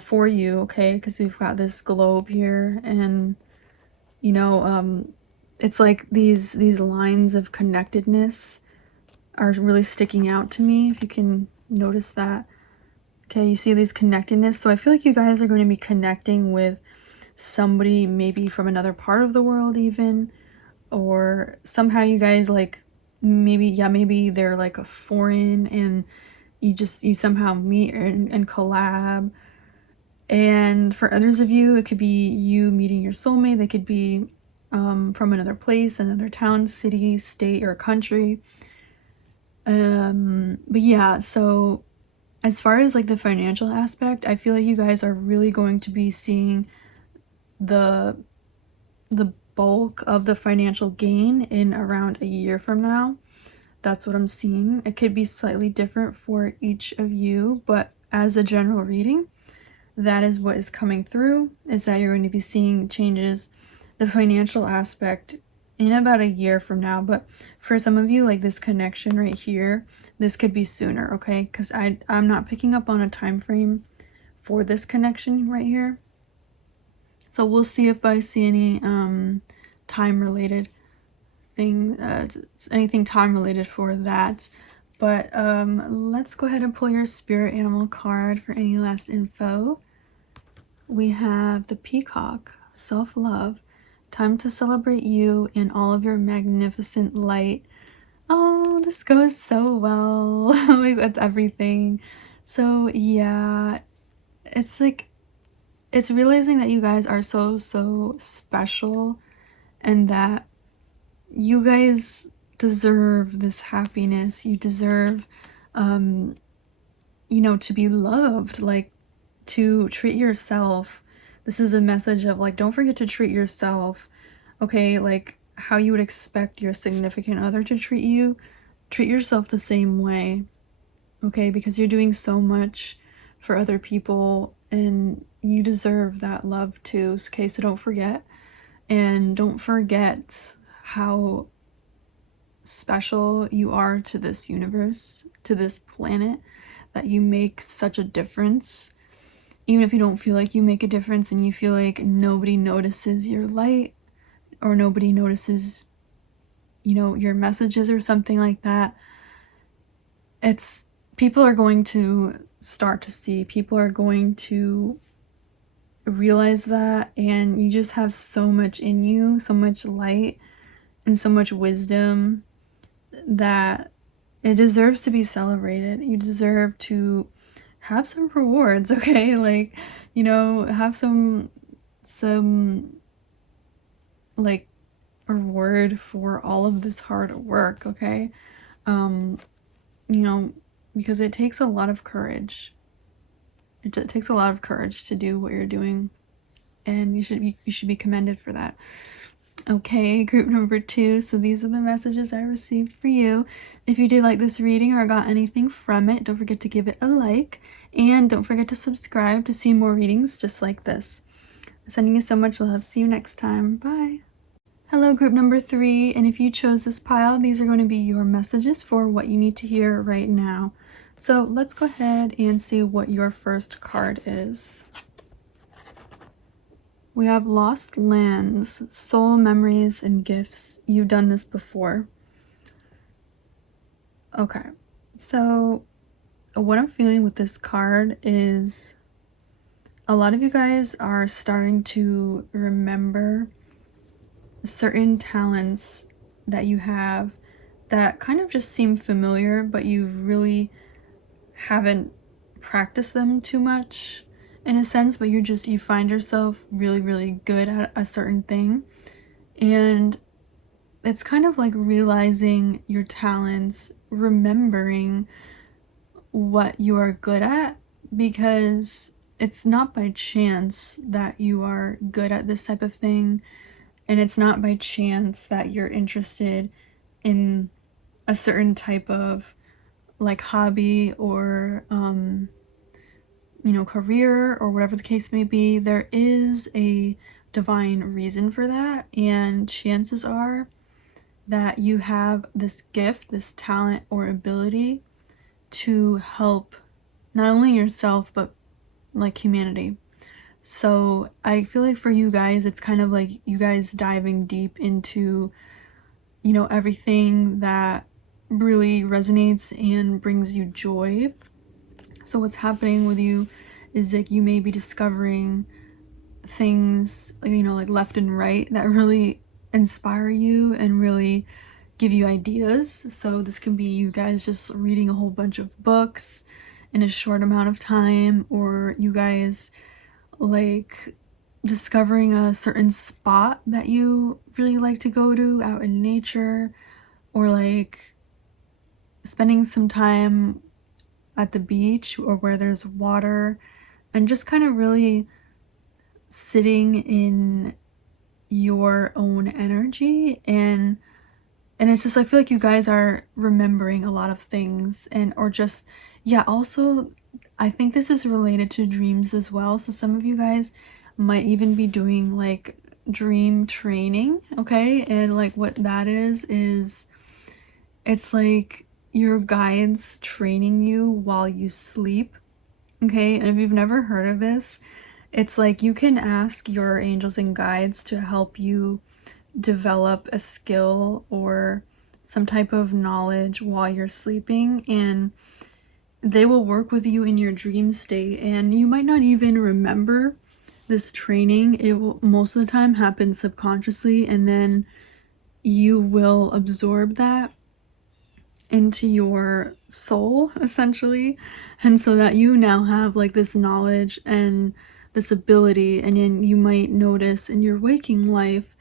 for you, okay? Because we've got this globe here, and you know, it's like these lines of connectedness are really sticking out to me, if you can notice that. Okay, you see these connectedness. So I feel like you guys are going to be connecting with somebody maybe from another part of the world even, or somehow you guys like maybe they're like a foreign, and you somehow meet and collab. And for others of you, it could be you meeting your soulmate. They could be from another place, another town, city, state, or country. But yeah, so as far as like the financial aspect, I feel like you guys are really going to be seeing the bulk of the financial gain in around a year from now. That's what I'm seeing. It could be slightly different for each of you, but as a general reading, that is what is coming through, is that you're going to be seeing changes, the financial aspect, in about a year from now. But for some of you, like this connection right here, this could be sooner, okay? Because I'm not picking up on a time frame for this connection right here. So we'll see if I see any time related thing, anything time related for that. But let's go ahead and pull your spirit animal card for any last info. We have the Peacock, self-love, time to celebrate you in all of your magnificent light. Oh, this goes so well with everything. So yeah, it's like, it's realizing that you guys are so special, and that you guys deserve this happiness. You deserve, you know, to be loved, like to treat yourself. This is a message of like, don't forget to treat yourself, okay? Like how you would expect your significant other to treat you, treat yourself the same way, okay? Because you're doing so much for other people and you deserve that love too, okay? So don't forget, and don't forget how special you are to this universe, to this planet, that you make such a difference. Even if you don't feel like you make a difference and you feel like nobody notices your light or nobody notices, you know, your messages or something like that, it's, people are going to start to see, people are going to realize that, and you just have so much in you, so much light and so much wisdom, that it deserves to be celebrated. You deserve to have some rewards, okay? Like, you know, have some like reward for all of this hard work, okay? You know, because it takes a lot of courage. It takes a lot of courage to do what you're doing, and you should be commended for that. Okay, group number 2. So these are the messages I received for you. If you did like this reading or got anything from it, don't forget to give it a like, and don't forget to subscribe to see more readings just like this. I'm sending you so much love. See you next time. Bye. Hello, group number 3, and if you chose this pile, these are going to be your messages for what you need to hear right now. So let's go ahead and see what your first card is. We have lost lands, soul memories, and gifts. You've done this before. Okay, so what I'm feeling with this card is a lot of you guys are starting to remember certain talents that you have that kind of just seem familiar, but you really haven't practiced them too much in a sense, but you find yourself really good at a certain thing. And it's kind of like realizing your talents, remembering what you are good at, because it's not by chance that you are good at this type of thing, and it's not by chance that you're interested in a certain type of like hobby or you know, career or whatever the case may be. There is a divine reason for that, and chances are that you have this gift, this talent or ability to help not only yourself but like humanity. So I feel like for you guys, it's kind of like you guys diving deep into, you know, everything that really resonates and brings you joy. So what's happening with you is like you may be discovering things, you know, like left and right that really inspire you and really give you ideas. So this can be you guys just reading a whole bunch of books in a short amount of time, or you guys like discovering a certain spot that you really like to go to out in nature, or like spending some time at the beach or where there's water and just kind of really sitting in your own energy. And it's just, I feel like you guys are remembering a lot of things, and or just, yeah, also I think this is related to dreams as well. So some of you guys might even be doing like dream training, okay? And like what that is it's like your guides training you while you sleep, okay? And if you've never heard of this, it's like you can ask your angels and guides to help you develop a skill or some type of knowledge while you're sleeping, and they will work with you in your dream state, and you might not even remember this training. It will most of the time happen subconsciously, and then you will absorb that into your soul, essentially, and so that you now have like this knowledge and this ability. And then you might notice in your waking life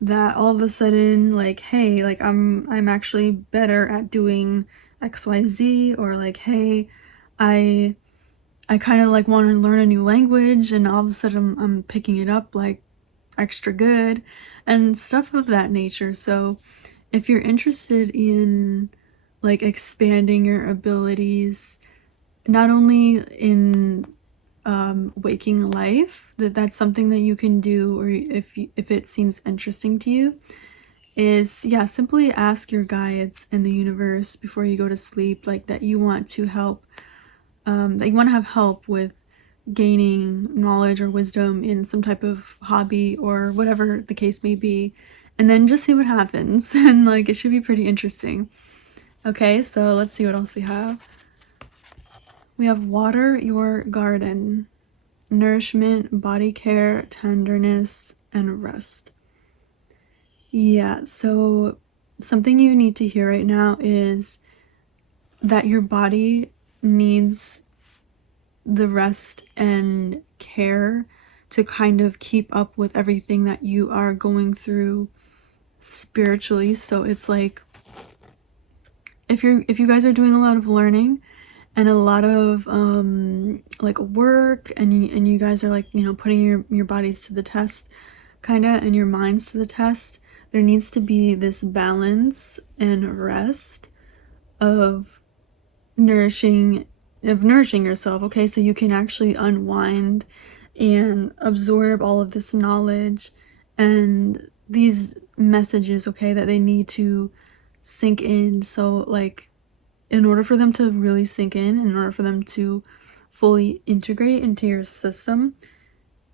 that all of a sudden, like, hey, like I'm actually better at doing XYZ, or like, hey, I kind of like want to learn a new language, and all of a sudden I'm picking it up like extra good and stuff of that nature. So if you're interested in like expanding your abilities, not only in waking life, that's something that you can do, or if it seems interesting to you, is simply ask your guides and the universe before you go to sleep, like that you want to help, that you want to have help with gaining knowledge or wisdom in some type of hobby or whatever the case may be, and then just see what happens. And like, it should be pretty interesting. Okay, so let's see what else we have. We have water your garden, nourishment, body care, tenderness, and rest. Yeah, so something you need to hear right now is that your body needs the rest and care to kind of keep up with everything that you are going through spiritually. So it's like, if you guys are doing a lot of learning and a lot of like work, and you guys are like, you know, putting your bodies to the test kind of, and your minds to the test, there needs to be this balance and rest of nourishing yourself, okay? So you can actually unwind and absorb all of this knowledge and these messages, okay, that they need to sink in. So like, in order for them to really sink in order for them to fully integrate into your system,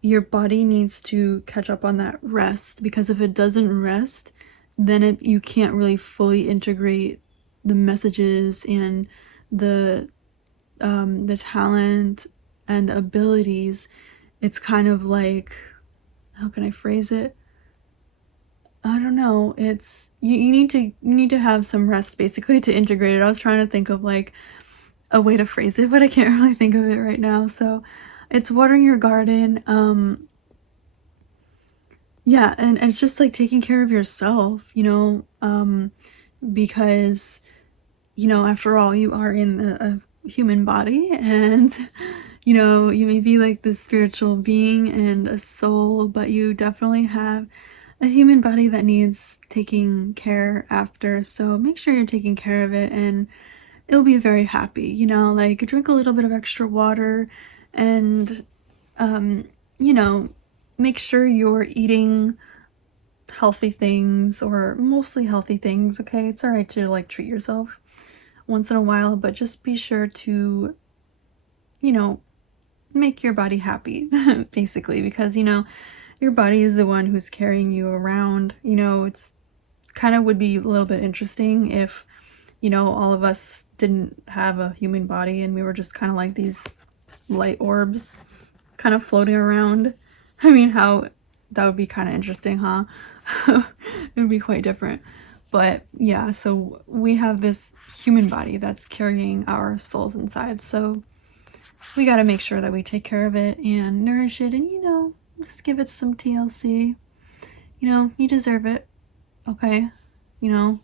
your body needs to catch up on that rest, because if it doesn't rest, then you can't really fully integrate the messages and the talent and abilities. It's kind of like, how can I phrase it? I don't know. It's you need to have some rest basically to integrate it. I was trying to think of like a way to phrase it, but I can't really think of it right now. So it's watering your garden. Yeah, and it's just like taking care of yourself, you know, because, you know, after all, you are in a human body, and you know, you may be like this spiritual being and a soul, but you definitely have a human body that needs taking care after. So make sure you're taking care of it, and it'll be very happy, you know, like drink a little bit of extra water, and you know, make sure you're eating healthy things, or mostly healthy things, okay? It's all right to like treat yourself once in a while, but just be sure to, you know, make your body happy basically, because, you know, your body is the one who's carrying you around. You know, it's kind of would be a little bit interesting if, you know, all of us didn't have a human body and we were just kind of like these light orbs kind of floating around. I mean, how that would be kind of interesting, huh? It would be quite different. But yeah, so we have this human body that's carrying our souls inside. So we got to make sure that we take care of it and nourish it, and, you know, just give it some TLC. You know, you deserve it. Okay? You know,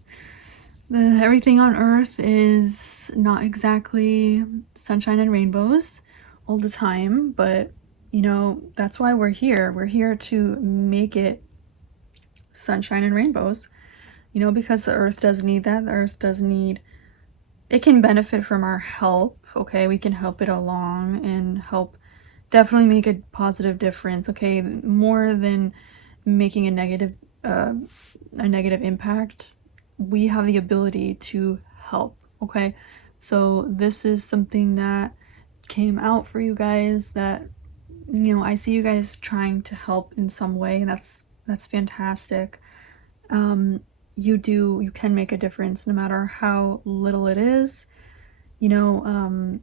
everything on earth is not exactly sunshine and rainbows all the time, but, you know, that's why we're here. We're here to make it sunshine and rainbows, you know, because the earth does need that. The earth does need, it can benefit from our help, okay? We can help it along and help definitely make a positive difference, okay? More than making a negative impact, we have the ability to help, okay? So this is something that came out for you guys, that, you know, I see you guys trying to help in some way, and that's fantastic. you can make a difference no matter how little it is. You know,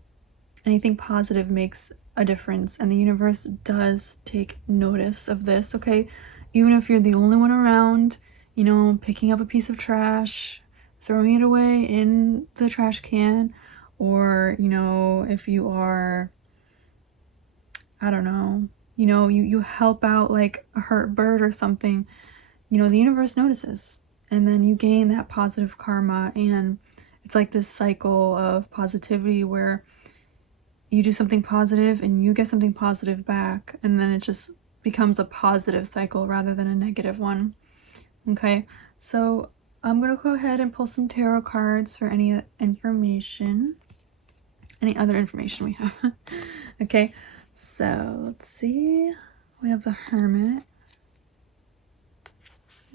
anything positive makes a difference, and the universe does take notice of this, okay? Even if you're the only one around, you know, picking up a piece of trash, throwing it away in the trash can, or, you know, if you are, I don't know, you know, you help out like a hurt bird or something, you know, the universe notices, and then you gain that positive karma, and it's like this cycle of positivity where you do something positive and you get something positive back, and then it just becomes a positive cycle rather than a negative one. Okay, so I'm gonna go ahead and pull some tarot cards for any information, any other information we have. Okay, so let's see. We have the Hermit.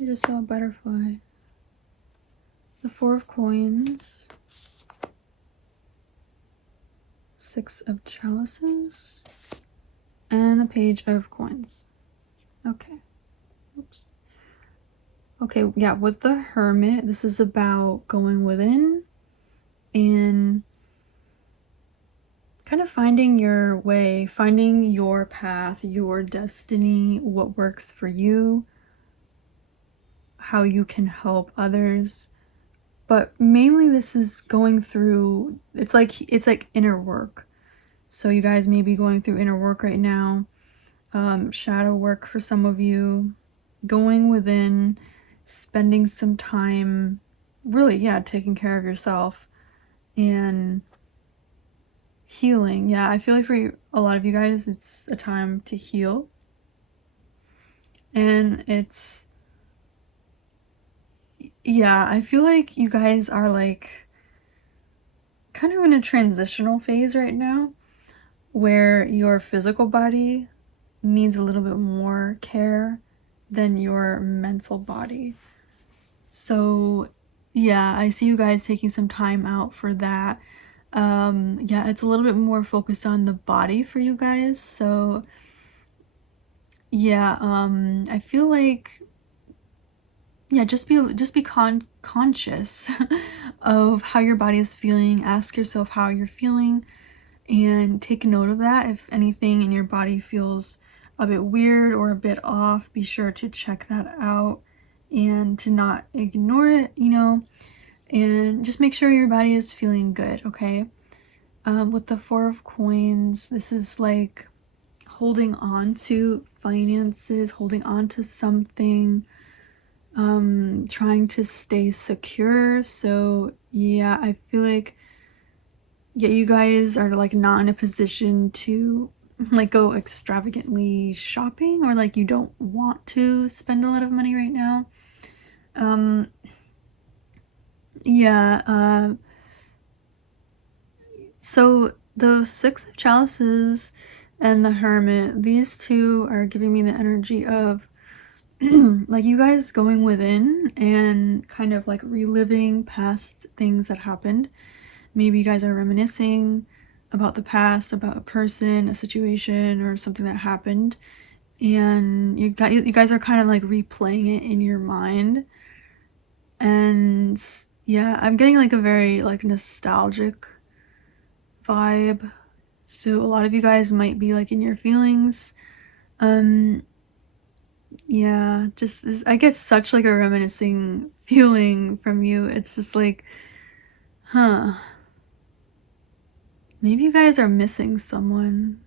I just saw a butterfly. The Four of Coins. Six of Chalices. And the Page of Coins. Okay. Oops. Okay, yeah, with the Hermit, this is about going within and kind of finding your way, finding your path, your destiny, what works for you, how you can help others. But mainly this is going through, it's like inner work. So you guys may be going through inner work right now, shadow work for some of you, going within, spending some time really, yeah, taking care of yourself and healing. Yeah, I feel like for a lot of you guys, it's a time to heal. And it's, yeah, I feel like you guys are like kind of in a transitional phase right now where your physical body needs a little bit more care than your mental body. So yeah, I see you guys taking some time out for that. Yeah, it's a little bit more focused on the body for you guys. So yeah, I feel like, yeah, just be conscious of how your body is feeling. Ask yourself how you're feeling and take note of that. If anything in your body feels a bit weird or a bit off, be sure to check that out and to not ignore it, you know, and just make sure your body is feeling good, okay? With the Four of Coins, this is like holding on to finances, holding on to something, trying to stay secure. So yeah, I feel like, yeah, you guys are like not in a position to like go extravagantly shopping, or like you don't want to spend a lot of money right now. Yeah, so the Six of Chalices and the Hermit, these two are giving me the energy of like you guys going within and kind of like reliving past things that happened. Maybe you guys are reminiscing about the past, about a person, a situation, or something that happened, and you guys are kind of like replaying it in your mind. And yeah, I'm getting like a very like nostalgic vibe. So a lot of you guys might be like in your feelings. Yeah, just I get such like a reminiscing feeling from you. It's just like, huh, maybe you guys are missing someone.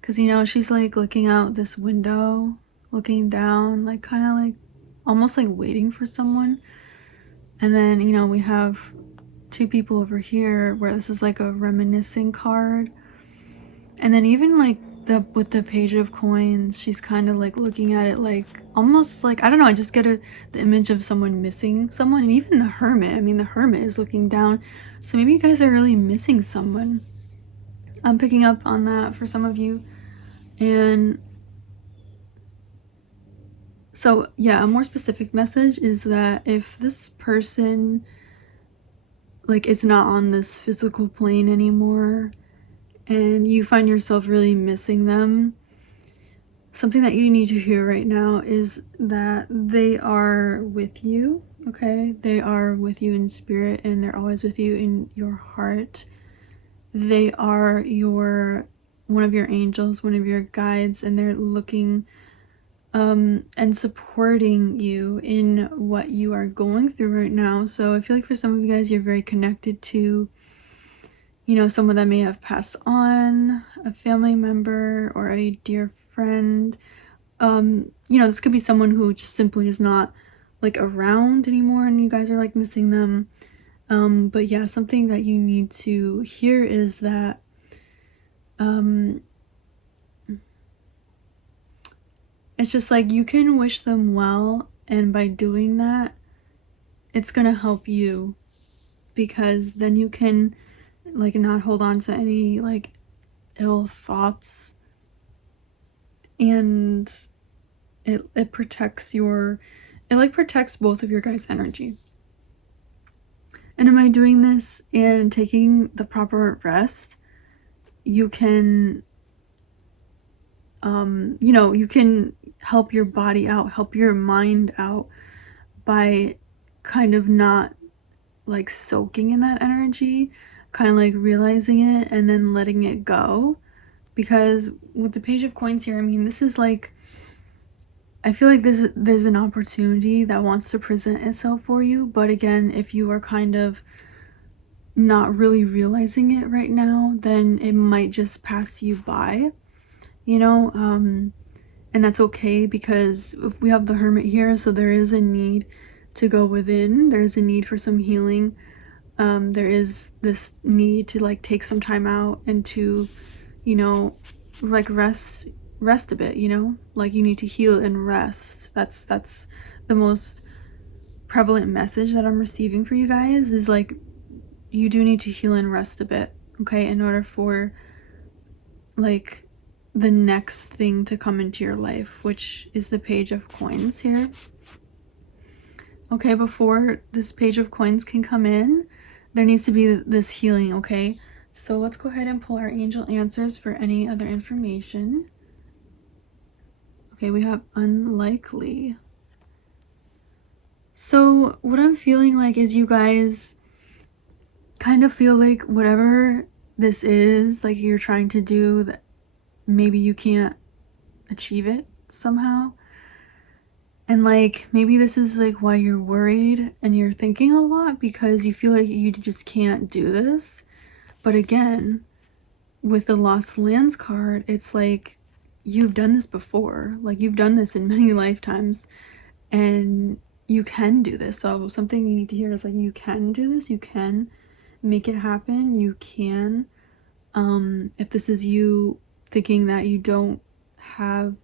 Because, you know, she's like looking out this window, looking down, like kind of like almost like waiting for someone. And then, you know, we have two people over here where this is like a reminiscing card. And then even like with the Page of Coins, she's kind of like looking at it like almost like, I don't know, I just get the image of someone missing someone. And even the Hermit, I mean, the Hermit is looking down. So maybe you guys are really missing someone. I'm picking up on that for some of you. And so yeah, a more specific message is that if this person like is not on this physical plane anymore and you find yourself really missing them, something that you need to hear right now is that they are with you Okay, they are with you in spirit, and they're always with you in your heart. They are one of your angels, one of your guides, and they're looking and supporting you in what you are going through right now. So I feel like for some of you guys, you're very connected to, someone that may have passed on, a family member or a dear friend. This could be someone who just simply is not like around anymore, and you guys are like missing them. But yeah, something that you need to hear is that it's just like you can wish them well, and by doing that, it's gonna help you, because then you can like not hold on to any like ill thoughts, and it protects protects both of your guys' energy. And am I doing this and taking the proper rest, you can you can help your body out, help your mind out by kind of not like soaking in that energy, kind of like realizing it and then letting it go. Because with the Page of Coins here, I mean, this is like, I feel like there's an opportunity that wants to present itself for you, but again, if you are kind of not really realizing it right now, then it might just pass you by, and that's okay, because we have the Hermit here, so there is a need to go within. There is a need for some healing. There is this need to like take some time out and to, like rest a bit, like you need to heal and rest. That's the most prevalent message that I'm receiving for you guys, is like you do need to heal and rest a bit, okay, in order for like the next thing to come into your life, which is the Page of Coins here. Okay, before this Page of Coins can come in, there needs to be this healing, okay? So let's go ahead and pull our angel answers for any other information. Okay, we have unlikely. So what I'm feeling like is you guys kind of feel like whatever this is, like you're trying to do, that maybe you can't achieve it somehow. And like maybe this is like why you're worried and you're thinking a lot, because you feel like you just can't do this. But again, with the Lost Lands card, it's like you've done this before. Like you've done this in many lifetimes, and you can do this. So something you need to hear is like you can do this, you can make it happen, you can. If this is you thinking that you don't have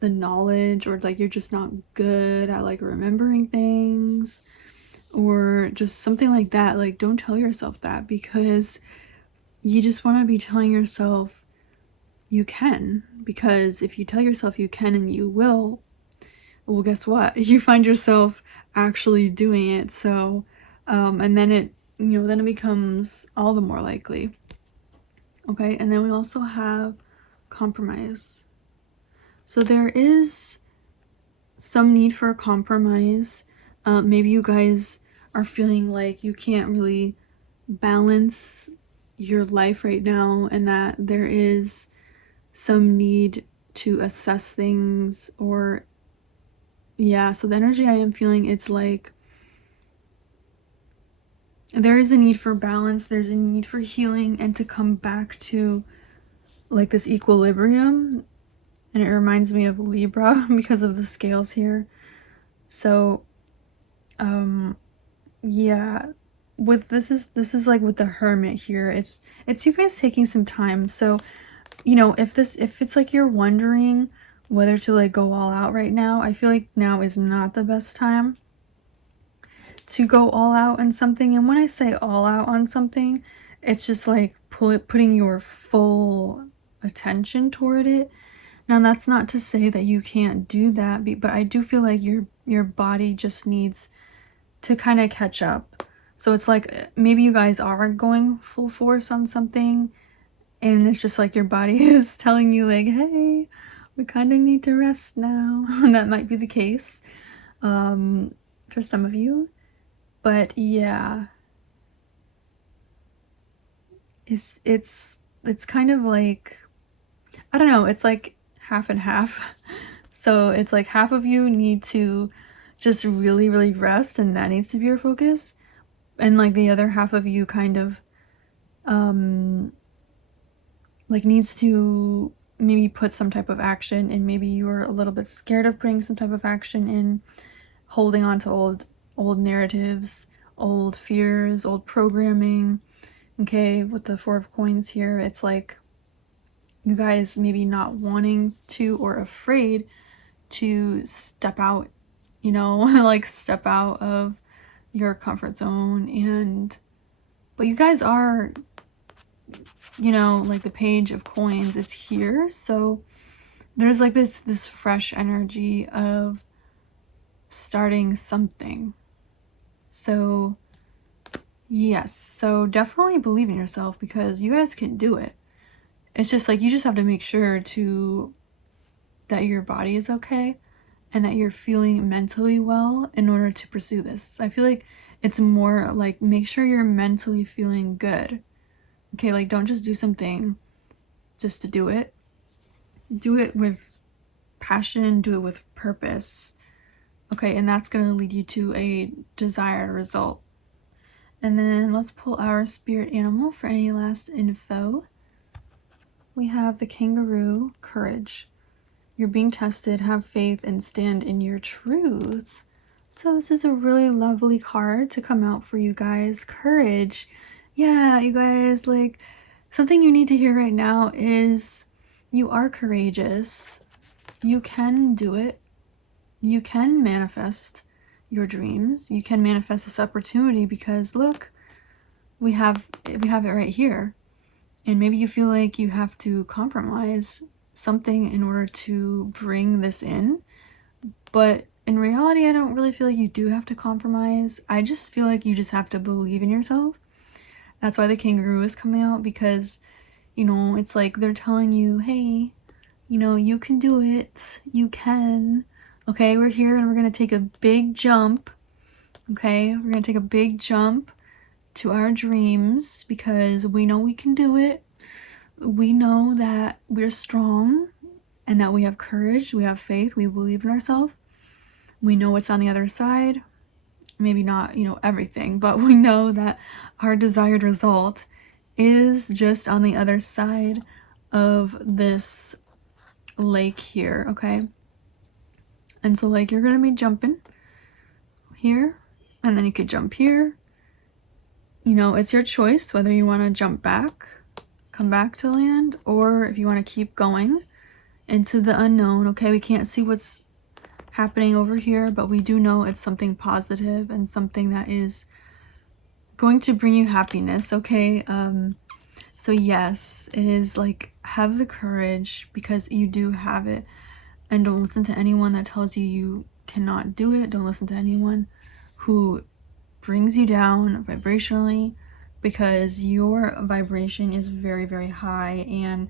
the knowledge, or like you're just not good at like remembering things, or just something like that, like don't tell yourself that, because you just want to be telling yourself you can. Because if you tell yourself you can and you will, well, guess what? You find yourself actually doing it. So and then it becomes all the more likely. Okay, and then we also have compromise. So there is some need for a compromise. Maybe you guys are feeling like you can't really balance your life right now, and that there is some need to assess things, or yeah, so the energy I am feeling, it's like there is a need for balance, there's a need for healing, and to come back to like this equilibrium. And it reminds me of Libra because of the scales here. So yeah, with this is like with the Hermit here, it's you guys taking some time. So if it's like you're wondering whether to like go all out right now, I feel like now is not the best time to go all out on something. And when I say all out on something, it's just like putting your full attention toward it. Now that's not to say that you can't do that, but I do feel like your body just needs to kind of catch up. So it's like maybe you guys are going full force on something, and it's just like your body is telling you like, hey, we kind of need to rest now. And that might be the case for some of you. But yeah, it's kind of like, I don't know, it's like half and half. So it's like half of you need to just really, really rest, and that needs to be your focus. And like the other half of you kind of like needs to maybe put some type of action, and maybe you're a little bit scared of putting some type of action in, holding on to old narratives, old fears, old programming. Okay, with the Four of Coins here, it's like you guys maybe not wanting to or afraid to step out, you know, like step out of your comfort zone. And but you guys are, you know, like the Page of Coins, it's here. So there's like this fresh energy of starting something. So yes, so definitely believe in yourself, because you guys can do it. It's just like you just have to make sure that your body is okay and that you're feeling mentally well in order to pursue this. I feel like it's more like, make sure you're mentally feeling good. Okay, like don't just do something just to do it. Do it with passion, do it with purpose. Okay, and that's going to lead you to a desired result. And then let's pull our spirit animal for any last info. We have the kangaroo, courage. You're being tested, have faith, and stand in your truth. So this is a really lovely card to come out for you guys. Courage. Yeah, you guys, like, something you need to hear right now is you are courageous. You can do it. You can manifest your dreams. You can manifest this opportunity, because look, we have it right here. And maybe you feel like you have to compromise something in order to bring this in. But in reality, I don't really feel like you do have to compromise. I just feel like you just have to believe in yourself. That's why the kangaroo is coming out, because, you know, it's like they're telling you, hey, you know, you can do it. You can. Okay, we're here and we're going to take a big jump. Okay, we're going to take a big jump to our dreams, because we know we can do it. We know that we're strong and that we have courage, we have faith, we believe in ourselves. We know what's on the other side. Maybe not, you know, everything, but we know that our desired result is just on the other side of this lake here, okay? And so like you're gonna be jumping here, and then you could jump here. You know, it's your choice whether you want to jump back, come back to land, or if you want to keep going into the unknown. Okay, we can't see what's happening over here, but we do know it's something positive and something that is going to bring you happiness. Okay, so yes, it is like, have the courage, because you do have it. And don't listen to anyone that tells you you cannot do it. Don't listen to anyone who brings you down vibrationally, because your vibration is very, very high, and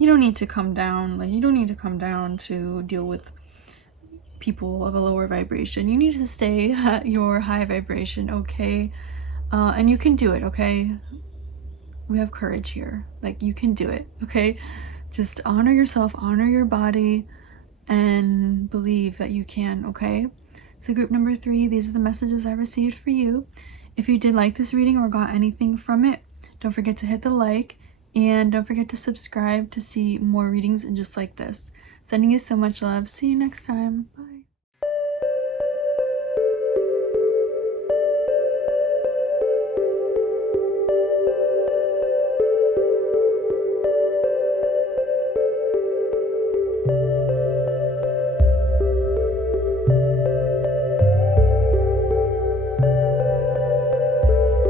you don't need to come down. Like, you don't need to come down to deal with people of a lower vibration. You need to stay at your high vibration, okay? And you can do it, okay? We have courage here. Like, you can do it, okay? Just honor yourself, honor your body, and believe that you can, okay? So group number 3, these are the messages I received for you. If you did like this reading or got anything from it, don't forget to hit the like, and don't forget to subscribe to see more readings just like this. Sending you so much love. See you next time. Bye.